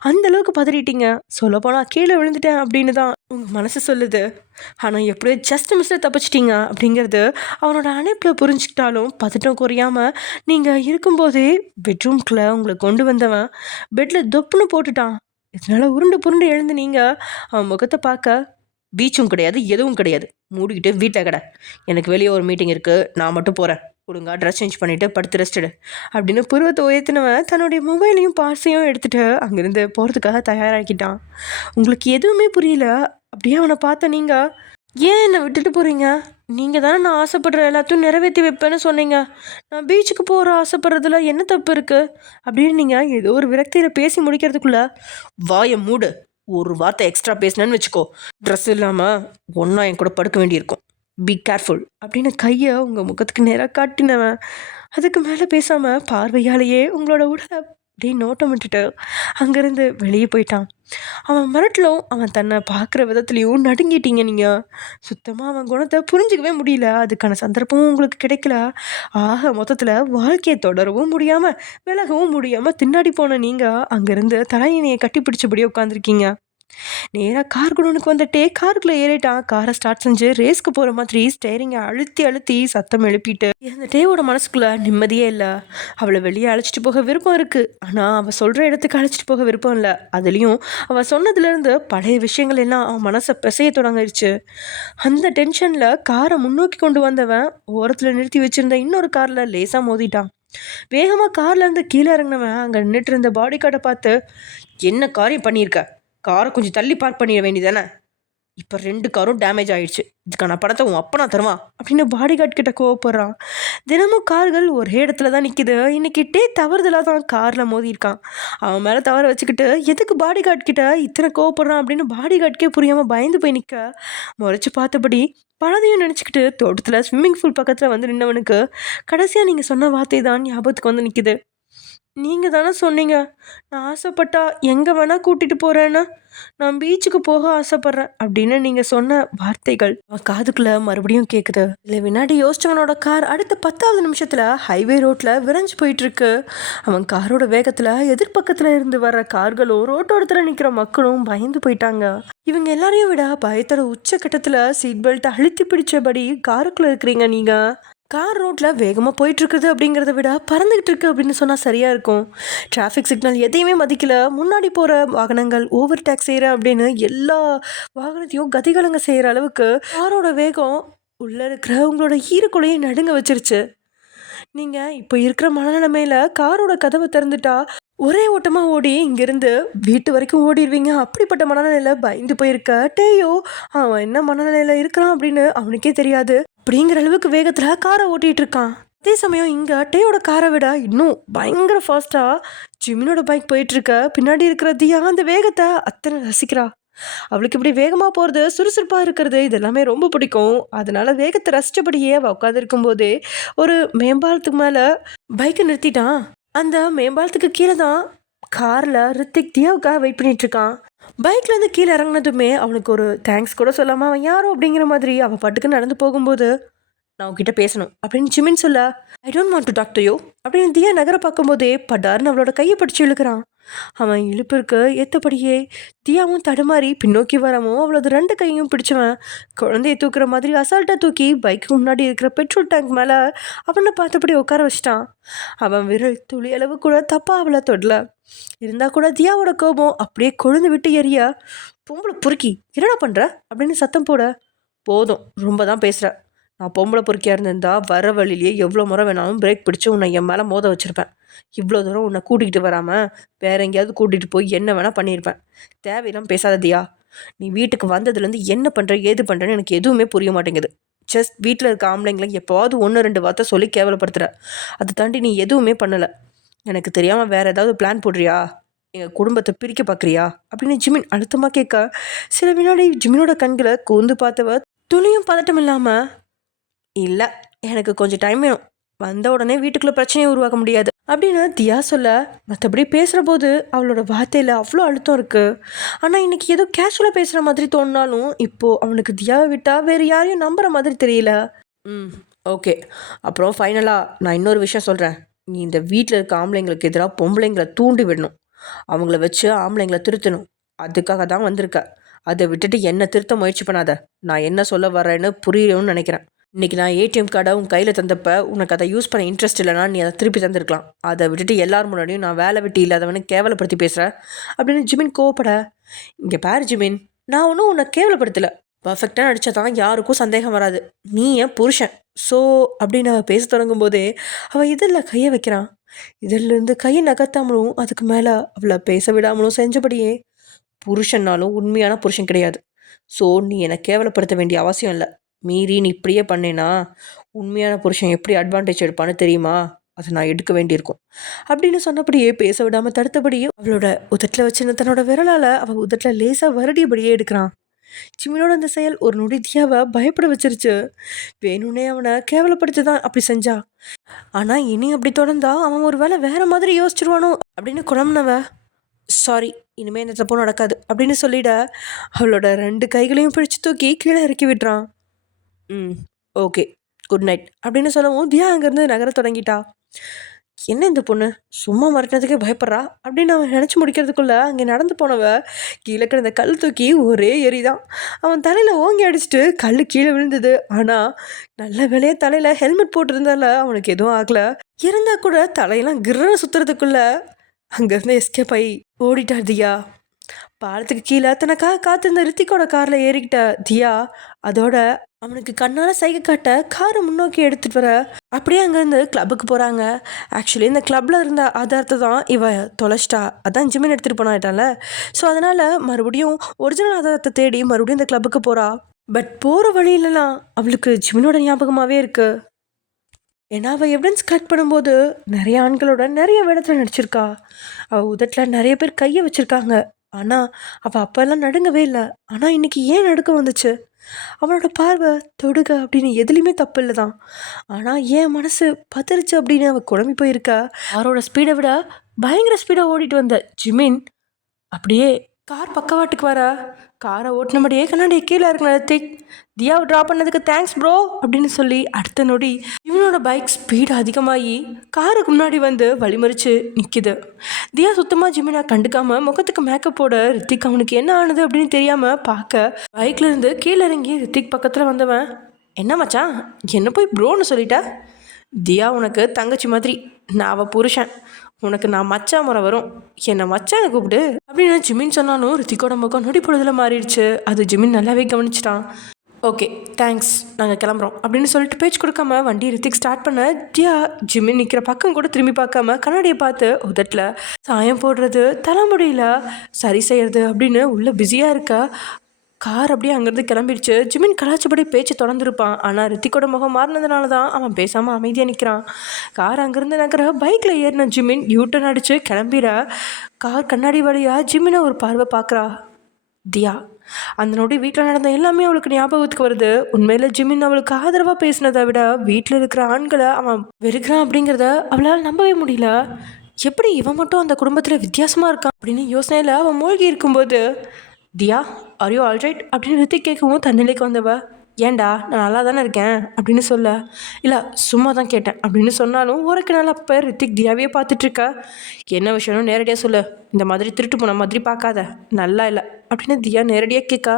அந்த அளவுக்கு பதறிட்டீங்க. சொல்லப்போனா கீழ விழுந்துட்டேன் அப்படின்னு தான் உங்க மனசு சொல்லுது. ஆனா எப்படியோ ஜஸ்ட் மிஸ்ல தப்பிச்சிட்டீங்க அப்படிங்கிறது அவனோட அணைப்புல புரிஞ்சுக்கிட்டாலும் பதட்டம் குறையாம நீங்க இருக்கும்போதே பெட்ரூம்குள்ள உங்கள கொண்டு வந்தவன் பெட்ல தொப்புன்னு போட்டுட்டான். இதனால உருண்டு புருண்டு எழுந்து நீங்க அவன் முகத்த பார்க்க, பீச்சும் கிடையாது, எதுவும் கிடையாது. மூடிக்கிட்டு வீட்ல கெட. எனக்கு வெளிய ஒரு மீட்டிங் இருக்கு. நான் மட்டும் போறேன். ஒழுங்கா ட்ரெஸ் சேஞ்ச் பண்ணிட்டு படுத்து ரெஸ்ட் எடு. அப்படின்னு புருவத்தை உயர்த்தினவன் தன்னுடைய மொபைலையும் பார்ஸையும் எடுத்துட்டு அங்கிருந்து போறதுக்காக தயாராக்கிட்டான். உங்களுக்கு எதுவுமே புரியல. அப்படியே அவனை பார்த்த நீங்க, ஏன் என்னை விட்டுட்டு போறீங்க? நீங்க தானே நான் ஆசைப்படுற எல்லாத்தையும் நிறைவேற்றி வைப்பேன்னு சொன்னீங்க. நான் பீச்சுக்கு போற ஆசைப்படுறதுல என்ன தப்பு இருக்கு? அப்படின்னு நீங்க ஏதோ ஒரு விரக்தியில பேசி முடிக்கிறதுக்குள்ள, வாயை மூடு. ஒரு வார்த்தை எக்ஸ்ட்ரா பேசினேன்னு வச்சுக்கோ, ட்ரெஸ் இல்லாம ஒன்றா என் கூட படுக்க வேண்டியிருக்கும். பி கேர்ஃபுல் அப்படின்னு கையை உங்கள் முகத்துக்கு நேராக காட்டினவன் அதுக்கு மேலே பேசாமல் பார்வையாலேயே உங்களோட உடலை அப்படியே நோட்டம் விட்டுட்டு அங்கேருந்து வெளியே போயிட்டான். அவன் மிரட்டலும் அவன் தன்னை பார்க்குற விதத்துலேயும் நடுங்கிட்டீங்க. நீங்கள் சுத்தமாக அவன் குணத்தை புரிஞ்சிக்கவே முடியல. அதுக்கான சந்தர்ப்பமும் உங்களுக்கு கிடைக்கல. ஆக மொத்தத்தில் வாழ்க்கையை தொடரவும் முடியாமல் விலகவும் முடியாமல் திண்டாடி போன நீங்கள் அங்கேருந்து தலையணையை கட்டி பிடிச்சபடியே உட்காந்துருக்கீங்க. நேராக கார் குடோனுக்கு வந்துட்டே காருக்குள்ளே ஏறிட்டான். காரை ஸ்டார்ட் செஞ்சு ரேஸ்க்கு போகிற மாதிரி ஸ்டேரிங்கை அழுத்தி அழுத்தி சத்தம் எழுப்பிட்டு இந்த டேவோட மனசுக்குள்ள நிம்மதியே இல்லை. அவளை வெளியே அழைச்சிட்டு போக விருப்பம் இருக்குது, ஆனால் அவள் சொல்கிற இடத்துக்கு அழைச்சிட்டு போக விருப்பம் இல்லை. அதுலேயும் அவள் சொன்னதுலேருந்து பழைய விஷயங்கள் எல்லாம் அவன் மனசை பிசைய தொடங்கிருச்சு. அந்த டென்ஷனில் காரை முன்னோக்கி கொண்டு வந்தவன் ஓரத்தில் நிறுத்தி வச்சிருந்த இன்னொரு காரில் லேசாக மோதிட்டான். வேகமாக கார்லேருந்து கீழே இறங்கினவன் அங்கே நின்றுட்டு இருந்த பாடி கார்டை பார்த்து, என்ன காரியம் பண்ணியிருக்க? காரை கொஞ்சம் தள்ளி பார்க் பண்ணிட வேண்டியதானே? இப்போ 2 காரும் டேமேஜ் ஆயிடுச்சு. இதுக்கான பணத்தை உன் அப்பனா தருவா அப்படின்னு பாடி கார்டு கிட்ட கோவப்படுறான். தினமும் கார்கள் ஒரே இடத்துல தான் நிற்கிது. இன்னைக்கு டே தவறுதலாக தான் காரில் மோதியிருக்கான். அவன் மேலே தவற வச்சுக்கிட்டு எதுக்கு பாடி கார்டு கிட்ட இத்தனை கோவப்படுறான் அப்படின்னு பாடி கார்டுக்கே புரியாமல் பயந்து போய் நிற்க, முறைச்சி பார்த்தபடி பழதையும் நினச்சிக்கிட்டு தோட்டத்தில் ஸ்விம்மிங் பூல் பக்கத்தில் வந்து நின்னவனுக்கு கடைசியாக நீங்கள் சொன்ன வார்த்தை தான் ஞாபகத்துக்கு வந்து நிற்கிது. நீங்கள் தானே சொன்னீங்க, நான் ஆசைப்பட்டா எங்கே வேணால் கூட்டிகிட்டு போகிறேன்னு. நான் பீச்சுக்கு போக ஆசைப்பட்றேன் அப்படின்னு நீங்கள் சொன்ன வார்த்தைகள் அவன் காதுக்குள்ளே மறுபடியும் கேட்குது. இல்லை வினாடி யோசிச்சவனோட கார் அடுத்த 10வது நிமிஷத்தில் ஹைவே ரோட்டில் விரைஞ்சு போயிட்டுருக்கு. அவன் காரோட வேகத்தில் எதிர்பக்கத்தில் இருந்து வர கார்களும் ரோட்டோரத்தில் நிற்கிற மக்களும் பயந்து போயிட்டாங்க. இவங்க எல்லாரையும் விட பயத்தோட உச்சக்கட்டத்தில் சீட் பெல்ட்டை அழுத்தி பிடிச்சபடி காருக்குள்ளே இருக்கிறீங்க நீங்கள். கார் ரோட்டில் வேகமாக போயிட்டுருக்குது அப்படிங்கிறத விட பறந்துக்கிட்டு இருக்கு அப்படின்னு சொன்னால் சரியாக இருக்கும். டிராஃபிக் சிக்னல் எதையுமே மதிக்கல. முன்னாடி போகிற வாகனங்கள் ஓவர் டேக் செய்கிற அப்படின்னு எல்லா வாகனத்தையும் கதிகலங்க செய்கிற அளவுக்கு காரோட வேகம் உள்ளே இருக்கிற உங்களோட ஈரக்குலையும் நடுங்க வச்சிருச்சு. நீங்கள் இப்போ இருக்கிற மனநிலைமையில் காரோட கதவை திறந்துட்டா ஒரே ஓட்டமாக ஓடி இங்கேருந்து வீட்டு வரைக்கும் ஓடிடுவீங்க. அப்படிப்பட்ட மனநிலையில் பயந்து போயிருக்க டேயோ அவன் என்ன மனநிலையில் இருக்கிறான் அப்படின்னு அவனுக்கே தெரியாது. அப்படிங்கிற அளவுக்கு வேகத்தில் காரை ஓட்டிகிட்டு இருக்கான். அதே சமயம் இங்கே டேயோட காரை விட இன்னும் பயங்கர ஃபாஸ்ட்டாக ஜிமினோட பைக் போயிட்டுருக்க. பின்னாடி இருக்கிற தியா அந்த வேகத்தை அத்தனை ரசிக்கிறா. அவளுக்கு இப்படி வேகமாக போகிறது, சுறுசுறுப்பாக இருக்கிறது இதெல்லாமே ரொம்ப பிடிக்கும். அதனால் வேகத்தை ரசித்தபடியே அவள் உட்காந்துருக்கும் போதே ஒரு மேம்பாலத்துக்கு மேலே பைக்கை நிறுத்திட்டான். அந்த மேம்பாலத்துக்கு கீழே தான் காரில் ரித்திக் தியாவுக்காக வெயிட் பண்ணிகிட்ருக்கான். பைக்லேருந்து கீழே இறங்கினதுமே அவனுக்கு ஒரு தேங்க்ஸ் கூட சொல்லாமல் அவன் யாரோ அப்படிங்கிற மாதிரி அவள் பாட்டுக்கு நடந்து போகும்போது, நான் உங்ககிட்ட பேசணும் அப்படின்னு ஜிமின் சொல்ல, I don't want to talk to you அப்படின்னு தியா நகர பார்க்கும்போதே பட்டார்னு அவளோட கையை பிடிச்சி இழுக்கிறான். அவன் இழுப்பிற்கு ஏற்றபடியே தியாவும் தடுமாறி பின்னோக்கி வரவும் அவளோட 2 கையும் பிடிச்சவன் குழந்தைய தூக்குற மாதிரி அசால்ட்டாக தூக்கி பைக்கு முன்னாடி இருக்கிற பெட்ரோல் டேங்க் மேலே அவனை பார்த்தபடி உட்கார வச்சிட்டான். அவன் விரல் துளி அளவு கூட தப்பாக அவளை தொடல. இருந்தால் கூட தியாவோட கோபம் அப்படியே கொழுந்து விட்டு எறிய, பொம்பளை பொறுக்கி என்னடா பண்ணுற அப்படின்னு சத்தம் போட, போதும் ரொம்ப தான் பேசுகிற. நான் பொம்பளை பொறுக்கியாக இருந்திருந்தா வர வழியிலேயே எவ்வளோ முறை வேணாலும் பிரேக் பிடிச்சி உன்னை என் மேலே மோத வச்சுருப்பேன். இவ்வளோ தூரம் உன்னை கூட்டிகிட்டு வராமல் வேற எங்கேயாவது கூட்டிகிட்டு போய் என்ன வேணால் பண்ணியிருப்பேன். தேவையெல்லாம் பேசாத தியா. நீ வீட்டுக்கு வந்ததுலேருந்து என்ன பண்ணுற ஏது பண்ணுறேன்னு எனக்கு எதுவுமே புரிய மாட்டேங்குது. ஜஸ்ட் வீட்டில் இருக்க ஆம்பளைங்களை எப்போவாவது 1-2 வார்த்தை சொல்லி கேவலப்படுத்துகிற. அதை தாண்டி நீ எதுவுமே பண்ணலை. எனக்கு தெரியாமல் வேறு ஏதாவது பிளான் போடுறியா? எங்கள் குடும்பத்தை பிரிக்க பார்க்குறியா அப்படின்னு ஜிமின் அழுத்தமாக கேட்க, சில வினாடி ஜிமினோட கண்களை கூர்ந்து பார்த்தவ துளியும் பதட்டம் இல்லாமல், இல்லை எனக்கு கொஞ்சம் டைம் வேணும், வந்த உடனே வீட்டுக்குள்ளே பிரச்சனையை உருவாக்க முடியாது அப்படின்னு தியா சொல்ல, மற்றபடி பேசுகிற போது அவளோட வார்த்தையில் அவ்வளோ அழுத்தம் இருக்குது. ஆனால் இன்றைக்கி ஏதோ கேஷுவலாக பேசுகிற மாதிரி தோணினாலும் இப்போது அவனுக்கு தியாவை விட்டால் வேறு யாரையும் நம்புகிற மாதிரி தெரியல. ஓகே, அப்புறம் ஃபைனலாக நான் இன்னொரு விஷயம் சொல்கிறேன். நீ இந்த வீட்டில் இருக்க ஆம்பளைங்களுக்கு எதிராக பொம்பளைங்களை தூண்டி விடணும், அவங்கள வச்சு ஆம்பளைங்களை திருத்தணும். அதுக்காக தான் வந்திருக்க. அதை விட்டுட்டு என்ன திருத்த முயற்சி பண்ணாத. நான் என்ன சொல்ல வரேன்னு புரியும்னு நினைக்கிறேன். இன்றைக்கி நான் ஏடிஎம் கார்டை உன் கையில் தந்தப்ப உனக்கு அதை யூஸ் பண்ண இன்ட்ரெஸ்ட் இல்லைனா நீ அதை திருப்பி தந்திருக்கலாம். அதை விட்டுட்டு எல்லார் முன்னாடியும் நான் வேலை வெட்டி இல்லாதவனு கேவலப்படுத்தி பேசுகிறேன் அப்படின்னு ஜிமின் கோவப்பட, இங்கே பாரு ஜிமின், நான் ஒன்றும் உன்னை கேவலப்படுத்தலை. பர்ஃபெக்டாக நடித்தா தான் யாருக்கும் சந்தேகம் வராது. நீ என் புருஷன். ஸோ அப்படின்னு அவள் பேச தொடங்கும் போதே அவள் இதழில் கையை வைக்கிறான். இதிலிருந்து கையை நகர்த்தாமலும் அதுக்கு மேலே அவளை பேச விடாமலும் செஞ்சபடியே, புருஷன்னாலும் உண்மையான புருஷன் கிடையாது. ஸோ நீ என்னை கேவலப்படுத்த வேண்டிய அவசியம் இல்லை. மீறி நீ இப்படியே பண்ணேன்னா உண்மையான புருஷன் எப்படி அட்வான்டேஜ் எடுப்பான்னு தெரியுமா? அதை நான் எடுக்க வேண்டியிருக்கும் அப்படின்னு சொன்னபடியே பேச விடாமல் தடுத்தபடியே அவளோட உதட்டில் வச்சிருந்த தன்னோட விரலால் அவள் உதட்டில் லேசாக வருடியபடியே எடுக்கிறான். ஜிமினோட அந்த செயல் ஒரு நொடி தியாவை பயப்பட வச்சிருச்சு. வேணும்னே அவனை கேவலப்படுத்தி தான் அப்படி செஞ்சா. ஆனால் இனி அப்படி தொடர்ந்தா அவன் ஒரு வேளை வேற மாதிரி யோசிச்சிருவானோ அப்படின்னு குழம்புனவ, சாரி, இனிமேல் இந்த தப்பும் நடக்காது அப்படின்னு சொல்லிட அவளோட 2 கைகளையும் பிடிச்சு தூக்கி கீழே இறக்கி விட்டுறான். ஓகே, குட் நைட் அப்படின்னு சொல்லவும் தியா அங்கேருந்து நகர தொடங்கிட்டா. என்ன இந்த பொண்ணு சும்மா மறைக்கிறதுக்கே பயப்படுறா அப்படின்னு அவன் நினச்சி முடிக்கிறதுக்குள்ளே அங்கே நடந்து போனவ கீழே கிடந்த கல் தூக்கி ஒரே எரிதான். அவன் தலையில் ஓங்கி அடிச்சுட்டு கல் கீழே விழுந்தது. ஆனால் நல்ல வேலையே தலையில் ஹெல்மெட் போட்டிருந்தால அவனுக்கு எதுவும் ஆகலை. இருந்தால் கூட தலையெல்லாம் கிர்ற சுற்றுறதுக்குள்ளே அங்கேருந்து எஸ்கேப் ஆகி ஓடிட்டார் தியா. பாலத்துக்கு கீழே தனக்காக காத்திருந்த ரித்திக்கோட காரில் ஏறிக்கிட்ட தியா அதோட அவனுக்கு கண்ணால் சைகை காட்ட காரை முன்னோக்கி எடுத்துகிட்டு வர அப்படியே அங்கேருந்து கிளப்புக்கு போகிறாங்க. ஆக்சுவலி இந்த கிளப்பில் இருந்த ஆதாரத்தை தான் இவ தொலைச்சிட்டா. அதான் ஜிமின் எடுத்துகிட்டு போனாட்டால. ஸோ அதனால் மறுபடியும் ஒரிஜினல் ஆதாரத்தை தேடி மறுபடியும் இந்த கிளப்புக்கு போகிறா. பட் போகிற வழியிலலாம் அவளுக்கு ஜிமினோட ஞாபகமாகவே இருக்குது. ஏன்னா அவள் எவிடன்ஸ் கலெக்ட் பண்ணும்போது நிறைய ஆண்களோட நிறைய வேடத்தில் நடிச்சிருக்கா. அவள் உதட்டில் நிறைய பேர் கையை வச்சுருக்காங்க. ஆனால் அவள் அப்போல்லாம் நடுங்கவே இல்லை. ஆனால் இன்றைக்கி ஏன் நடுக்க வந்துச்சு? அவனோட பார்வை தொடுக அப்படின்னு எதுலேயுமே தப்பு இல்லை தான். ஆனால் என் மனசு பதறிச்சு அப்படின்னு அவள் குழம்பி போயிருக்கா. அவரோட ஸ்பீடை விட பயங்கர ஸ்பீடாக ஓடிட்டு வந்த ஜிமின் அப்படியே கார் பக்கவாட்டுக்கு வர காரை ஓட்டினபடியே கண்ணாடியை கீழே இருக்கிற ரித்திக், தியாவை ட்ராப் பண்ணதுக்கு தேங்க்ஸ் ப்ரோ அப்படின்னு சொல்லி அடுத்த நொடி இவனோட பைக் ஸ்பீடு அதிகமாகி காருக்கு முன்னாடி வந்து வழிமறிச்சு நிற்கிது. தியா சுத்தமாக ஜிமினை கண்டுக்காமல் முகத்துக்கு மேக்கப் போட ரித்திக் அவனுக்கு என்ன ஆனது அப்படின்னு தெரியாமல் பார்க்க பைக்கில் இருந்து கீழே இறங்கி ரித்திக் பக்கத்தில் வந்தவன், என்ன மச்சான் என்ன போய் ப்ரோன்னு சொல்லிட்ட? தியா உனக்கு தங்கச்சி மாதிரி, நான் அவள் புருஷன், உனக்கு நான் மச்சா முறை வரும், என்னை மச்சாங்க கூப்பிடு அப்படின்னு ஜிமின் சொன்னாலும் ரித்திக்கோட முகம் நொடி பொழுதுல மாறிடுச்சு. அது ஜிமின் நல்லாவே கவனிச்சிட்டான். ஓகே தேங்க்ஸ், நாங்கள் கிளம்புறோம் அப்படின்னு சொல்லிட்டு பேச்சு கொடுக்காம வண்டி ரித்திக் ஸ்டார்ட் பண்ண தியா ஜிமின் நிற்கிற பக்கம் கூட திரும்பி பார்க்காம கண்ணாடியை பார்த்து உதட்டில் சாயம் போடுறது, தலைமுடியில் சரி செய்கிறது அப்படின்னு உள்ள பிஸியாக இருக்க கார் அப்படியே அங்கேருந்து கிளம்பிடுச்சு. ஜிமின் கலாச்சபடி பேச்சு தொடர்ந்துருப்பான். ஆனால் ரித்திக்கோட முகம் மாறினதுனால தான் அவன் பேசாமல் அமைதியாக நிற்கிறான். கார் அங்கேருந்து நகர பைக்கில் ஏறின ஜிமின் யூட்டன் அடித்து கிளம்பிட கார் கண்ணாடி வழியாக ஜிமினை ஒரு பார்வை பார்க்குறா தியா. அந்த நொடி வீட்டில் நடந்த எல்லாமே அவளுக்கு ஞாபகத்துக்கு வருது. உண்மையில் ஜிமின் அவளுக்கு ஆதரவாக பேசினதை விட வீட்டில் இருக்கிற ஆண்களை அவன் வெறுக்கிறான் அப்படிங்கிறத அவளால் நம்பவே முடியல. எப்படி இவன் மட்டும் அந்த குடும்பத்தில் வித்தியாசமாக இருக்கான் அப்படின்னு யோசனையில் அவன் மூழ்கி இருக்கும்போது, தியா ஆர் யூ ஆல்ரைட் அப்படின்னு ரித்திக் கேட்கவும் தன்னிலைக்கு வந்தவ, ஏண்டா நான் நல்லா தானே இருக்கேன் அப்படின்னு சொல்ல, இல்லை சும்மா தான் கேட்டேன் அப்படின்னு சொன்னாலும் ஒருக்கு நாள் அப்போ ரித்திக் தியாவையே பார்த்துட்ருக்க. என்ன விஷயம்னு நேரடியாக சொல்லு, இந்த மாதிரி திருட்டு போன மாதிரி பார்க்காத, நல்லா இல்லை அப்படின்னு தியா நேரடியாக கேட்கா.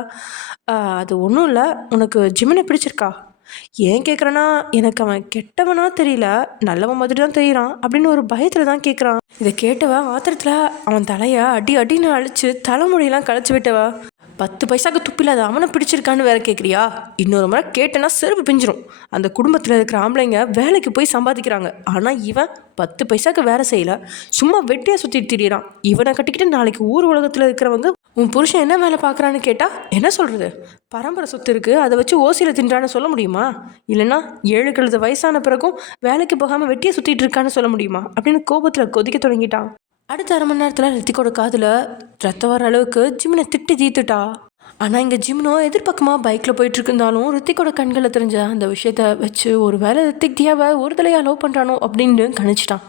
அது ஒன்றும் இல்லை, உனக்கு ஜிமினை பிடிச்சிருக்கா? ஏன் கேட்குறேன்னா எனக்கு அவன் கெட்டவனா தெரியல, நல்லவன் மாதிரி தான் தெரியுறான் அப்படின்னு ஒரு பயத்தில் தான் கேட்குறான். இதை கேட்டவ ஆத்திரத்தில் அவன் தலையை அடின்னு அழிச்சு தலைமொழியெல்லாம் கழிச்சு விட்டவ, 10 பைசாக்கு துப்பில்லாத அவனை பிடிச்சிருக்கான்னு வேற கேட்குறியா? இன்னொரு முறை கேட்டேன்னா செருப்பு பிஞ்சிரும். அந்த குடும்பத்தில் இருக்கிற ஆம்பளைங்க வேலைக்கு போய் சம்பாதிக்கிறாங்க. ஆனால் இவன் 10 பைசாக்கு வேலை செய்யலை, சும்மா வெட்டியாக சுற்றிட்டு திரியிறான். இவனை கட்டிக்கிட்டு நாளைக்கு ஊர் உலகத்தில் இருக்கிறவங்க உன் புருஷன் என்ன வேலை பார்க்குறான்னு கேட்டால் என்ன சொல்கிறது? பரம்பரை சொத்து இருக்குது, அதை வச்சு ஓசியில் தின்றான்னு சொல்ல முடியுமா? இல்லைன்னா 7 கழுத வயசான பிறகும் வேலைக்கு போகாமல் வெட்டியை சுற்றிட்டு இருக்கான்னு சொல்ல முடியுமா அப்படின்னு கோபத்தில் கொதிக்க தொடங்கிட்டான். அடுத்த 1/2 மணி நேரத்தில் ரித்திக்கோட காதில் ரத்தம் வர அளவுக்கு ஜிமினை திட்டி தீத்துட்டா. ஆனால் இங்கே ஜிமினோ எதிர்பக்கமாக பைக்கில் போயிட்டுருக்குந்தாலும் ரித்திக்கோட கண்களில் தெரிஞ்ச அந்த விஷயத்த வச்சு ஒரு வேளை ரித்திக் தியாவை ஒரு தலையாக லவ் பண்ணுறானோ அப்படின்னு கணிச்சிட்டான்.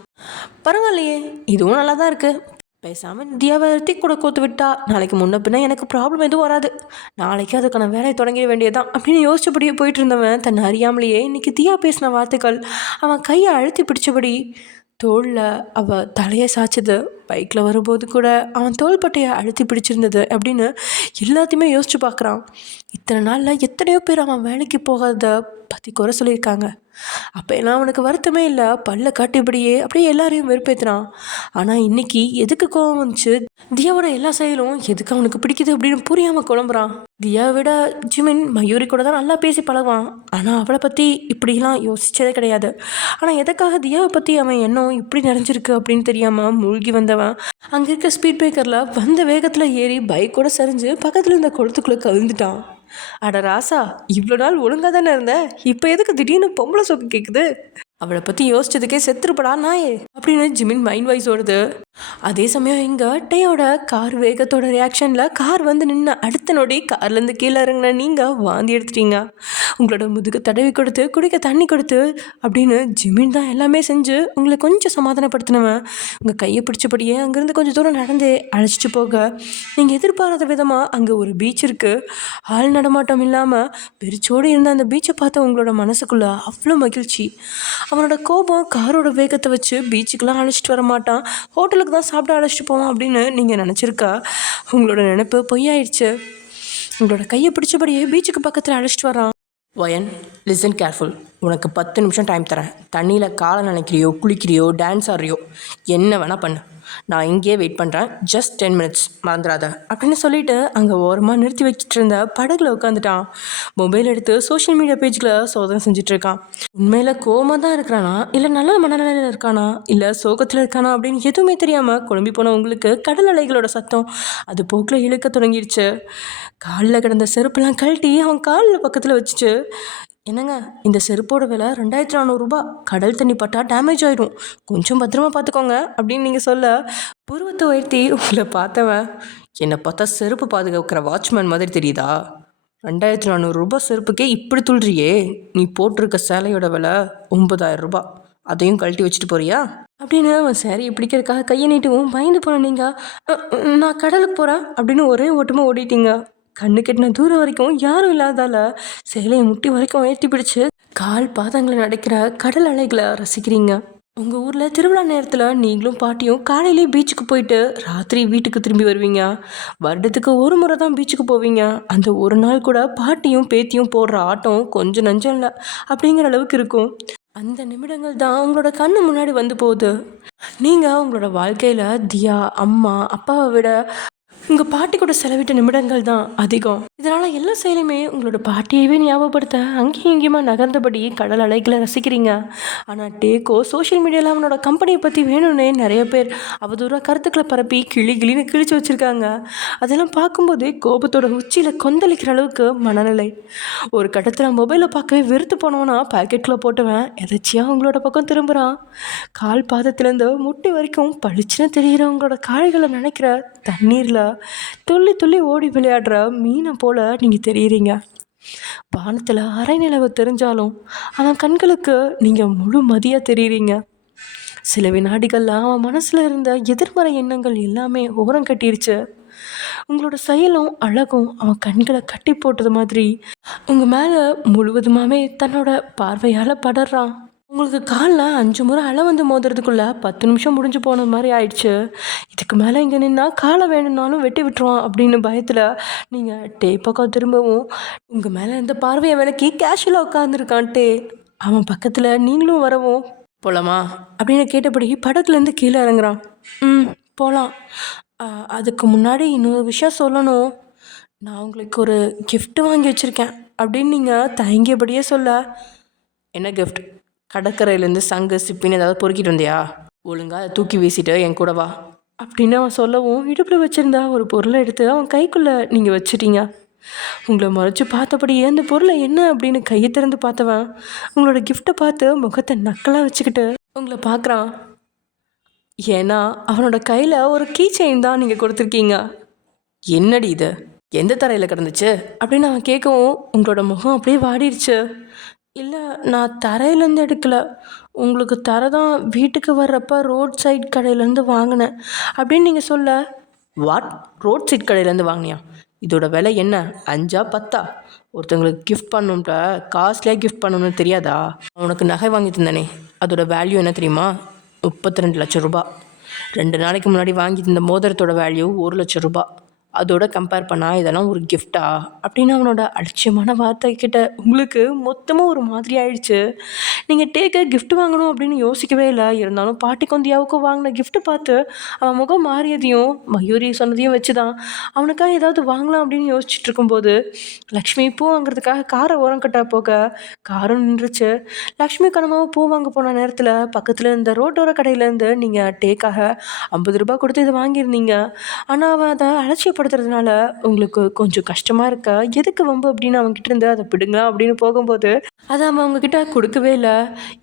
பரவாயில்லையே, இதுவும் நல்லா தான் இருக்குது. பேசாமல் தியாவை ரித்திக் கூட கோத்து விட்டா நாளைக்கு முன்ன பின்ன எனக்கு ப்ராப்ளம் எதுவும் வராது, நாளைக்கு அதுக்கான வேலையை தொடங்கிட வேண்டியதான் அப்படின்னு யோசிச்சபடியே போயிட்டு இருந்தவன் தன்னை அறியாமலேயே இன்றைக்கி தியா பேசின வார்த்தைகள் அவன் கையை அழுத்தி பிடிச்சபடி தோளில் அவள் தலையை சாய்ச்சது, பைக்கில் வரும்போது கூட அவன் தோள்பட்டையை அழுத்தி பிடிச்சிருந்தது அப்படின்னு எல்லாத்தையுமே யோசிச்சு பார்க்குறான். இத்தனை நாளில் எத்தனையோ பேர் அவன் வேலைக்கு போகாத பற்றி குறை சொல்லியிருக்காங்க. அப்போ எல்லாம் அவனுக்கு வருத்தமே இல்லை, பல்ல காட்டிபடியே அப்படியே எல்லாரையும் வெறுப்பேற்றுறான். ஆனால் இன்னைக்கு எதுக்கு கோவம் வந்துச்சு, தியாவோட எல்லா செயலும் எதுக்கு அவனுக்கு பிடிக்குது அப்படின்னு புரியாமல் குழம்புறான். தியாவை விட ஜிமின் மயூரி கூட தான் நல்லா பேசி பழகுவான். ஆனால் அவளை பற்றி இப்படிலாம் யோசிச்சதே கிடையாது. ஆனால் எதுக்காக தியாவை பற்றி அவன் எண்ணம் இப்படி நிறைஞ்சிருக்கு அப்படின்னு தெரியாமல் மூழ்கி வந்தவன் அங்கே இருக்க ஸ்பீட் பிரேக்கரில் வந்த வேகத்தில் ஏறி பைக்கோட சரிஞ்சு பக்கத்தில் இருந்த குளத்துக்குள்ளே கவிழ்ந்துட்டான். அட ராசா, இவ்வளோ நாள் ஒழுங்காக தானே இருந்த, இப்போ எதுக்கு திடீர்னு பொம்பளை சொக்கு கேட்குது? அவளை பற்றி யோசிச்சதுக்கே செத்துருப்படா நாயே அப்படின்னு ஜிமின் மைண்ட் வாய்ஸ் ஓடுது. அதே சமயம் இங்கே டேயோட கார் வேகத்தோட ரியாக்ஷனில் கார் வந்து நின்று அடுத்த நொடி கார்லேருந்து கீழே இறங்கின நீங்கள் வாந்தி எடுத்துட்டீங்க. உங்களோட முதுகு தடவி கொடுத்து குடிக்க தண்ணி கொடுத்து அப்படின்னு ஜிமின் தான் எல்லாமே செஞ்சு உங்களை கொஞ்சம் சமாதானப்படுத்தினவன் உங்கள் கையை பிடிச்சபடியே அங்கேருந்து கொஞ்சம் தூரம் நடந்தே அழைச்சிட்டு போக நீங்கள் எதிர்பாராத விதமாக அங்கே ஒரு பீச் இருக்குது. ஆள் நடமாட்டம் இல்லாமல் வெறிச்சோடு இருந்த அந்த பீச்சை பார்த்து உங்களோட மனசுக்குள்ளே அவ்வளோ மகிழ்ச்சி. அவனோட கோபம் காரோட வேகத்தை வச்சு பீச்சுக்கெலாம் அழைச்சிட்டு வர மாட்டான், ஹோட்டலுக்கு தான் சாப்பிட அழைச்சிட்டு போவான் அப்படின்னு நீங்கள் நினச்சிருக்கா. உங்களோட நினைப்பு பொய்யாயிடுச்சு. உங்களோட கையை பிடிச்சபடியே பீச்சுக்கு பக்கத்தில் அழைச்சிட்டு வரான். வயன், லிசன் கேர்ஃபுல். உனக்கு 10 நிமிஷம் டைம் தரேன். தண்ணியில் காலை நினைக்கிறியோ, குளிக்கிறியோ, டான்ஸ் ஆடுறியோ, என்ன வேணால் பண்ணு. நான் இங்கேயே வெயிட் பண்ணுறேன். ஜஸ்ட் 10 மினிட்ஸ், மறந்துடாத அப்படின்னு சொல்லிட்டு அங்கே ஓரமாக நிறுத்தி வச்சுட்டு இருந்த படகுல உட்காந்துட்டான். மொபைல் எடுத்து சோஷியல் மீடியா பேஜில் சோதனை செஞ்சிட்ருக்கான். உண்மையில் கோவமாக தான் இருக்கிறானா, இல்லை நல்ல மனநிலையில் இருக்கானா, இல்லை சோகத்தில் இருக்கானா அப்படின்னு எதுவுமே தெரியாமல் குழம்பி போன உங்களுக்கு கடல் அலைகளோட சத்தம் அது போக்கில் இழுக்க தொடங்கிடுச்சு. காலில் கிடந்த செருப்பெல்லாம் கழட்டி அவன் காலில் பக்கத்தில் வச்சுச்சு. என்னங்க, இந்த செருப்போட விலை 2400 ரூபா. கடல் தண்ணி பட்டா டேமேஜ் ஆகிடும், கொஞ்சம் பத்திரமா பார்த்துக்கோங்க அப்படின்னு நீங்கள் சொல்ல புருவத்தை உயர்த்தி உங்களை பார்த்தவன், என்னை பார்த்தா செருப்பு பாதுகாக்கிற வாட்ச்மேன் மாதிரி தெரியுதா? 2400 ரூபா செருப்புக்கே இப்படி துள்றியே. நீ போட்டிருக்க சேலையோட விலை 9000 ரூபா. அதையும் கழட்டி வச்சுட்டு போறியா அப்படின்னு அவன் சேரீயை பிடிக்கிறதுக்காக கையை நீட்டுவும் பயந்து போன நீங்கள், நான் கடலுக்கு போகிறேன் அப்படின்னு ஒரே ஓட்டமாக ஓடிட்டீங்க. கண்ணு கெட்டின தூரம் வரைக்கும் யாரும் இல்லாதால சேலையை முட்டி வரைக்கும் உயர்த்தி பிடிச்சு கால் பாதங்களை நடக்கிற கடல் அலைகளை ரசிக்கிறீங்க. உங்கள் ஊரில் திருவிழா நேரத்தில் நீங்களும் பாட்டியும் காலையிலே பீச்சுக்கு போயிட்டு ராத்திரி வீட்டுக்கு திரும்பி வருவீங்க. வருடத்துக்கு ஒரு முறை தான் பீச்சுக்கு போவீங்க. அந்த ஒரு நாள் கூட பாட்டியும் பேத்தியும் போடுற ஆட்டம் கொஞ்சம் நஞ்சம் இல்லை அப்படிங்கிற அளவுக்கு இருக்கும். அந்த நிமிடங்கள் தான் உங்களோட கண்ணு முன்னாடி வந்து போகுது. நீங்கள் உங்களோட வாழ்க்கையில் தியா, அம்மா, அப்பாவை விட உங்கள் பாட்டி கூட செலவிட்ட நிமிடங்கள் தான் அதிகம். இதனால் எல்லா செயலுமே உங்களோட பாட்டியவே ஞாபகப்படுத்த அங்கேயும் இங்கேயுமா நகர்ந்தபடி கடல் அலைகளை ரசிக்கிறீங்க. ஆனால் டேக்கோ சோஷியல் மீடியாவில் அவனோட கம்பெனியை பற்றி வேணும்னே நிறைய பேர் அவதூறாக கருத்துக்களை பரப்பி கிளின்னு கிழிச்சு வச்சுருக்காங்க. அதெல்லாம் பார்க்கும்போதே கோபத்தோட உச்சியில் கொந்தளிக்கிற அளவுக்கு மனநிலை. ஒரு கட்டத்தில் மொபைலை பார்க்கவே வெறுத்து போனோன்னா பாக்கெட்டில் போட்டுவேன் எதாச்சியாக உங்களோட பக்கம் திரும்புகிறான். கால் பாதத்துலேருந்து முட்டி வரைக்கும் பளிச்சுன்னு தெரிகிறவங்களோட கால்களை நினைக்கிற தண்ணீரில் துள்ளி துள்ளி ஓடி விளையாடுற மீனை போல நீங்கள் தெரியுறீங்க. வானத்தில் அரை நிலவு தெரிஞ்சாலும் அவன் கண்களுக்கு நீங்கள் முழு மதியாக தெரியுறீங்க. சில வினாடிகளில் அவன் மனசில் இருந்த எதிர்மறை எண்ணங்கள் எல்லாமே ஓரம் கட்டிருச்சு. உங்களோட செயலும் அழகும் அவன் கண்களை கட்டி போட்டது மாதிரி உங்கள் மேலே முழுவதுமாவே தன்னோட பார்வையால் படறான். உங்களுக்கு காலில் 5 முறை அலை வந்து மோதுறதுக்குள்ளே 10 நிமிஷம் முடிஞ்சு போன மாதிரி ஆயிடுச்சு. இதுக்கு மேலே இங்கே நின்னா காலை வேணும்னாலும் வெட்டி விட்டுருவான் அப்படின்னு பயத்தில் நீங்கள் டே பக்கம் திரும்பவும் உங்கள் மேலே இருந்த பார்வையை விளக்கி கேஷுவலாக உட்காந்துருக்கான்ட்டே அவன் பக்கத்தில் நீங்களும் வரவும் போகலாமா அப்படின்னு கேட்டபடி படத்துலேருந்து கீழே இறங்குறான். போகலாம். அதுக்கு முன்னாடி இன்னொரு விஷயம் சொல்லணும். நான் உங்களுக்கு ஒரு gift வாங்கி வச்சுருக்கேன் அப்படின்னு நீங்கள் தயங்கியபடியே சொல்ல, என்ன கிஃப்ட்? கடற்கரையிலேருந்து சங்கு சிப்பின்னு ஏதாவது பொறுக்கிட்டு வந்தியா? ஒழுங்கா அதை தூக்கி வீசிட்டு என் கூட வா அப்படின்னு அவன் சொல்லவும் இடுப்பில் வச்சுருந்தா ஒரு பொருளை எடுத்து அவன் கைக்குள்ளே நீங்கள் வச்சிட்டீங்க. உங்களை மறைச்சு பார்த்தபடியே அந்த பொருளை என்ன அப்படின்னு கையை திறந்து பார்த்தவன் உங்களோட கிஃப்டை பார்த்து முகத்தை நக்கலாக வச்சுக்கிட்டு உங்களை பார்க்குறான். ஏன்னா அவனோட கையில் ஒரு கீ செயின் தான் நீங்கள் கொடுத்துருக்கீங்க. என்னடி இது, எந்த தரையில் கிடந்துச்சு அப்படின்னு அவன் கேட்கவும் உங்களோட முகம் அப்படியே வாடிடுச்சு. இல்லை, நான் தரையிலேருந்து எடுக்கலை, உங்களுக்கு தரை தான் வீட்டுக்கு வர்றப்ப ரோட் சைட் கடையிலேருந்து வாங்கினேன் அப்படின்னு நீங்கள் சொல்ல, வாட், ரோட் சைட் கடையிலேருந்து வாங்கினியா? இதோட விலை என்ன, 5ஆ 10ஆ? ஒருத்தங்களுக்கு கிஃப்ட் பண்ணணும்ட்ட காஸ்ட்லியாக கிஃப்ட் பண்ணணும்னு தெரியாதா? உனக்கு நகை வாங்கி தந்தானே, அதோட வேல்யூ என்ன தெரியுமா? 32,00,000 ரூபாய். 2 நாளைக்கு முன்னாடி வாங்கியிருந்த மோதிரத்தோட வேல்யூ 1,00,000 ரூபாய். அதோட கம்பேர் பண்ணால் இதெல்லாம் ஒரு கிஃப்டா அப்படின்னு அவனோட அலட்சியமான வார்த்தை கிட்ட உங்களுக்கு மொத்தமாக ஒரு மாதிரி ஆயிடுச்சு. நீங்கள் டேக்க கிஃப்ட் வாங்கணும் அப்படின்னு யோசிக்கவே இல்லை. இருந்தாலும் பாட்டிக்கும் தியாவுக்கும் வாங்கின கிஃப்ட்டு பார்த்து அவன் முகம் மாறியதையும் மயூரி சொன்னதையும் வச்சு தான் அவனுக்காக ஏதாவது வாங்கலாம் அப்படின்னு யோசிச்சுட்டு இருக்கும்போது லக்ஷ்மி பூ வாங்குறதுக்காக காரை ஓரம் கட்ட போக காரும் நின்றுச்சு. லக்ஷ்மி கனமாவும் பூ வாங்க போன நேரத்தில் பக்கத்தில் இருந்த ரோட்டோர கடையிலேருந்து நீங்கள் டேக்காக 50 ரூபாய் கொடுத்து இதை வாங்கியிருந்தீங்க. ஆனால் அவன் அதை அலட்சியப்படுத்துறதுனால உங்களுக்கு கொஞ்சம் கஷ்டமாக இருக்கா, எதுக்கு வம்பு அப்படின்னு அவன்கிட்ட இருந்து அதை பிடுங்க அப்படின்னு போகும்போது அதை அவன் அவங்கக்கிட்ட கொடுக்கவே இல்லை.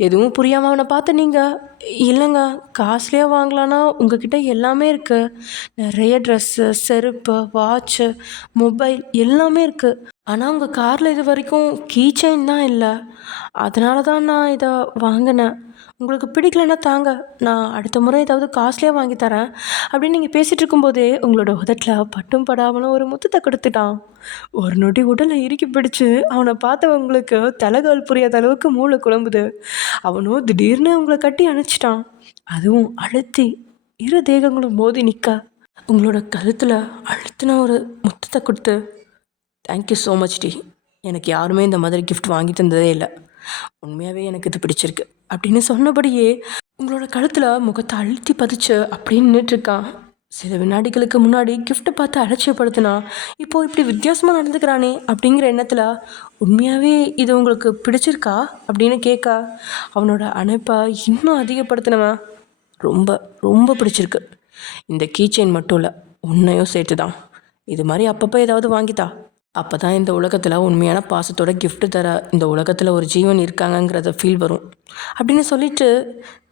எதுவும் புரியாமல் அவனை பார்த்து நீங்கள் இல்லைங்க காஸ்ட்லியாக வாங்கலான்னா உங்ககிட்ட எல்லாமே இருக்குது, நிறைய ட்ரெஸ்ஸு, செருப்பு, வாட்சு, மொபைல் எல்லாமே இருக்குது. ஆனால் உங்கள் காரில் இது வரைக்கும் கீ செயின் தான் இல்லை. அதனால தான் நான் இதை வாங்கினேன். உங்களுக்கு பிடிக்கலன்னா தாங்க, நான் அடுத்த முறை ஏதாவது காஸ்ட்லியாக வாங்கி தரேன் அப்படின்னு நீங்கள் பேசிகிட்டு இருக்கும்போதே உங்களோட உதட்டில் பட்டும் படாமலும் ஒரு முத்தத்தை கொடுத்துட்டான். ஒரு நொடி உடலை இறுக்கி பிடிச்சு அவனை பார்த்தவங்களுக்கு தலைகால் புரியாத அளவுக்கு மூளை குழம்புது. அவனும் திடீர்னு உங்களை கட்டி அணைச்சிட்டான். அதுவும் அழுத்தி இரு தேகங்களும் மோதி நிற்க உங்களோட கழுத்தில் அழுத்தின ஒரு முத்தத்தை கொடுத்து, தேங்க்யூ ஸோ மச் டி, எனக்கு யாருமே இந்த மாதிரி கிஃப்ட் வாங்கி தந்ததே இல்லை, உண்மையாகவே எனக்கு இது பிடிச்சிருக்கு அப்படின்னு சொன்னபடியே உங்களோட கழுத்தில் முகத்தை அழுத்தி பதிச்சு அப்படின்னு நின்றுட்டுருக்கான். சில வினாடிகளுக்கு முன்னாடி கிஃப்ட்டை பார்த்து அலட்சியப்படுத்தினா இப்போது இப்படி வித்தியாசமாக நடந்துக்கிறானே அப்படிங்கிற எண்ணத்தில் உண்மையாகவே இது உங்களுக்கு பிடிச்சிருக்கா அப்படின்னு கேட்க அவனோட அணைப்பை இன்னும் அதிகப்படுத்தினவன் ரொம்ப ரொம்ப பிடிச்சிருக்கு. இந்த கீ செயின் மட்டும் இல்லை, உன்னையும் சேர்த்து தான். இது மாதிரி அப்பப்போ ஏதாவது வாங்கித்தா, அப்போ தான் இந்த உலகத்தில் உண்மையான பாசத்தோட கிஃப்ட் தர இந்த உலகத்தில் ஒரு ஜீவன் இருக்காங்கங்கிறத ஃபீல் வரும் அப்படின்னு சொல்லிட்டு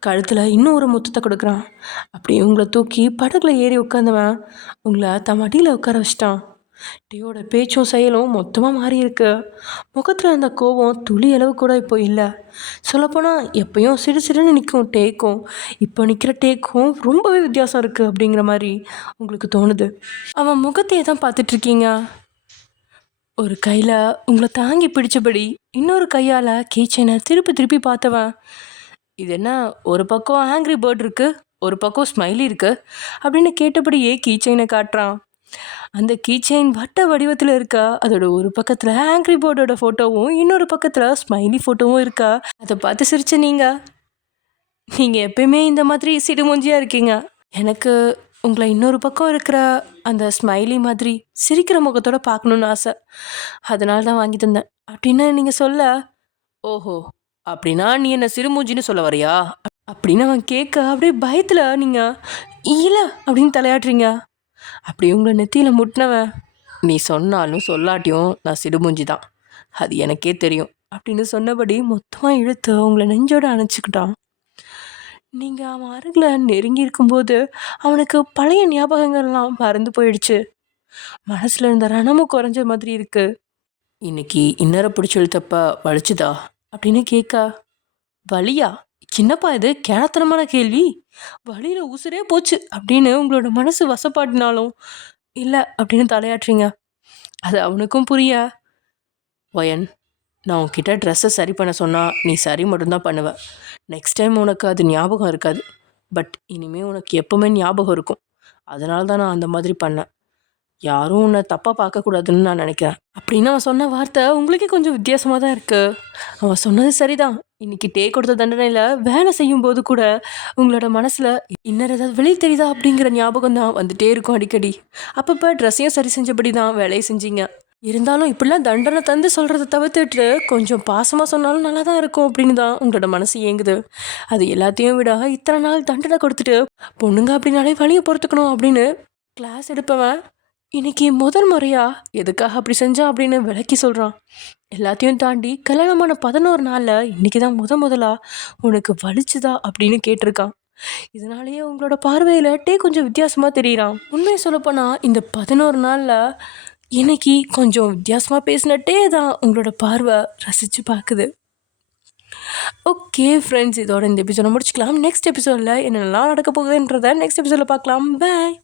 கழுத்தில் இன்னும் ஒரு முத்தத்தை கொடுக்குறான். அப்படியே உங்களை தூக்கி படகுல ஏறி உட்காந்தவன் உங்களை தன் மடியில் உட்கார வச்சிட்டான். டீயோட பேச்சும் செயலும் மொத்தமாக மாறி இருக்கு. முகத்தில் அந்த கோபம் துளி அளவு கூட இப்போ இல்லை. சொல்லப்போனால் எப்பயும் சிறு சிறுன்னு நிற்கும் டேக்கும் இப்போ நிற்கிற டேக்கும் ரொம்பவே வித்தியாசம் இருக்குது அப்படிங்கிற மாதிரி உங்களுக்கு தோணுது. அவன் முகத்தையே தான் பார்த்துட்ருக்கீங்க. ஒரு கையில் உங்களை தாங்கி பிடிச்சபடி இன்னொரு கையால் கீச்சனை திருப்பி திருப்பி பார்த்தவன், இது என்ன ஒரு பக்கம் ஆங்க்ரி பேர்ட் இருக்குது, ஒரு பக்கம் ஸ்மைலி இருக்குது அப்படின்னு கேட்டபடியே கீச்சைனை காட்டுறான். அந்த கீச்செயின் வட்ட வடிவத்தில் இருக்கா, அதோட ஒரு பக்கத்தில் ஆங்க்ரி பேர்டோட ஃபோட்டோவும் இன்னொரு பக்கத்தில் ஸ்மைலி ஃபோட்டோவும் இருக்கா. அதை பார்த்து சிரிச்ச நீங்கள் எப்பயுமே இந்த மாதிரி சிடுமூஞ்சியாக இருக்கீங்க. எனக்கு உங்களை இன்னொரு பக்கம் இருக்கிற அந்த ஸ்மைலி மாதிரி சிரிக்கிற முகத்தோட பார்க்கணுன்னு ஆசை, அதனால தான் வாங்கி தந்தேன் அப்படின்னு நீங்கள் சொல்ல, ஓஹோ அப்படின்னா நீ என்ன சிறுமூஞ்சின்னு சொல்ல வரியா அப்படின்னு அவன் கேட்க அப்படியே பயத்தில் நீங்கள் இல்லை அப்படின்னு தலையாட்டுறீங்க. அப்படி உங்களை நெத்தியில் முட்டினவன், நீ சொன்னாலும் சொல்லாட்டியும் நான் சிடுமூஞ்சி தான், அது எனக்கே தெரியும் அப்படின்னு சொன்னபடி மொத்தமாக இழுத்து உங்களை நெஞ்சோடு அணைச்சிக்கிட்டான். நீங்கள் அவன் அருகில் நெருங்கி இருக்கும்போது அவனுக்கு பழைய ஞாபகங்கள்லாம் மறந்து போயிடுச்சு. மனசில் இருந்த ரணமும் குறைஞ்ச மாதிரி இருக்கு. இன்னைக்கு இன்னரை பிடிச்சி இழுத்தப்ப வலிச்சுதா அப்படின்னு கேட்க, வலியா? என்னப்பா இது கேனத்தனமான கேள்வி, வழியில் உசுரே போச்சு அப்படின்னு உங்களோட மனசு வசப்பாட்டினாலும் இல்லை அப்படின்னு தலையாட்டுறீங்க. அது அவனுக்கும் புரிய, ஒயன் நான் உன்கிட்ட ட்ரெஸ்ஸை சரி பண்ண சொன்னால் நீ சரி மட்டும்தான் பண்ணுவேன். நெக்ஸ்ட் டைம் உனக்கு அது ஞாபகம் இருக்காது, பட் இனிமேல் உனக்கு எப்போவுமே ஞாபகம் இருக்கும். அதனால தான் நான் அந்த மாதிரி பண்ணேன். யாரும் உன்னை தப்பாக பார்க்கக்கூடாதுன்னு நான் நினைக்கிறேன் அப்படின்னு அவன் சொன்ன வார்த்தை உங்களுக்கே கொஞ்சம் வித்தியாசமாக தான் இருக்குது. அவன் சொன்னது சரிதான். இன்றைக்கி டே கொடுத்த தண்டனையில் வேலை செய்யும் போது கூட உங்களோட மனசில் இன்னும் ஏதாவது வெளியே தெரியுதா அப்படிங்கிற ஞாபகம் தான் வந்துகிட்டே இருக்கும் அடிக்கடி. அப்பப்போ ட்ரெஸ்ஸையும் சரி செஞ்சபடி தான் வேலையை செஞ்சீங்க. இருந்தாலும் இப்படிலாம் தண்டனை தந்து சொல்கிறத தவிர்த்துட்டு கொஞ்சம் பாசமாக சொன்னாலும் நல்லா தான் இருக்கும் அப்படின்னு தான் உங்களோட மனசு ஏங்குது. அது எல்லாத்தையும் விட இத்தனை நாள் தண்டனை கொடுத்துட்டு பொண்ணுங்க அப்படின்னாலே வழியை பொறுத்துக்கணும் அப்படின்னு கிளாஸ் எடுப்பவன் இன்னைக்கு முதல் முறையா எதுக்காக அப்படி செஞ்சான் அப்படின்னு விளக்கி சொல்கிறான். எல்லாத்தையும் தாண்டி கல்யாணமான 11 நாளில் இன்னைக்கு தான் முதலா உனக்கு வலிச்சுதா அப்படின்னு கேட்டிருக்கான். இதனாலேயே உங்களோட பார்வையில் டே கொஞ்சம் வித்தியாசமாக தெரியுறான். உண்மையை சொல்லப்போனால் இந்த 11 நாளில் இன்னைக்கு கொஞ்சம் வித்தியாசமாக பேசினட்டே தான் உங்களோட பார்வை ரசித்து பார்க்குது. ஓகே ஃப்ரெண்ட்ஸ், இதோட இந்த எபிசோட முடிச்சுக்கலாம். நெக்ஸ்ட் எபிசோடில் என்னென்னலாம் நடக்க போகுதுன்றதை நெக்ஸ்ட் எபிசோடில் பார்க்கலாம். பாய்.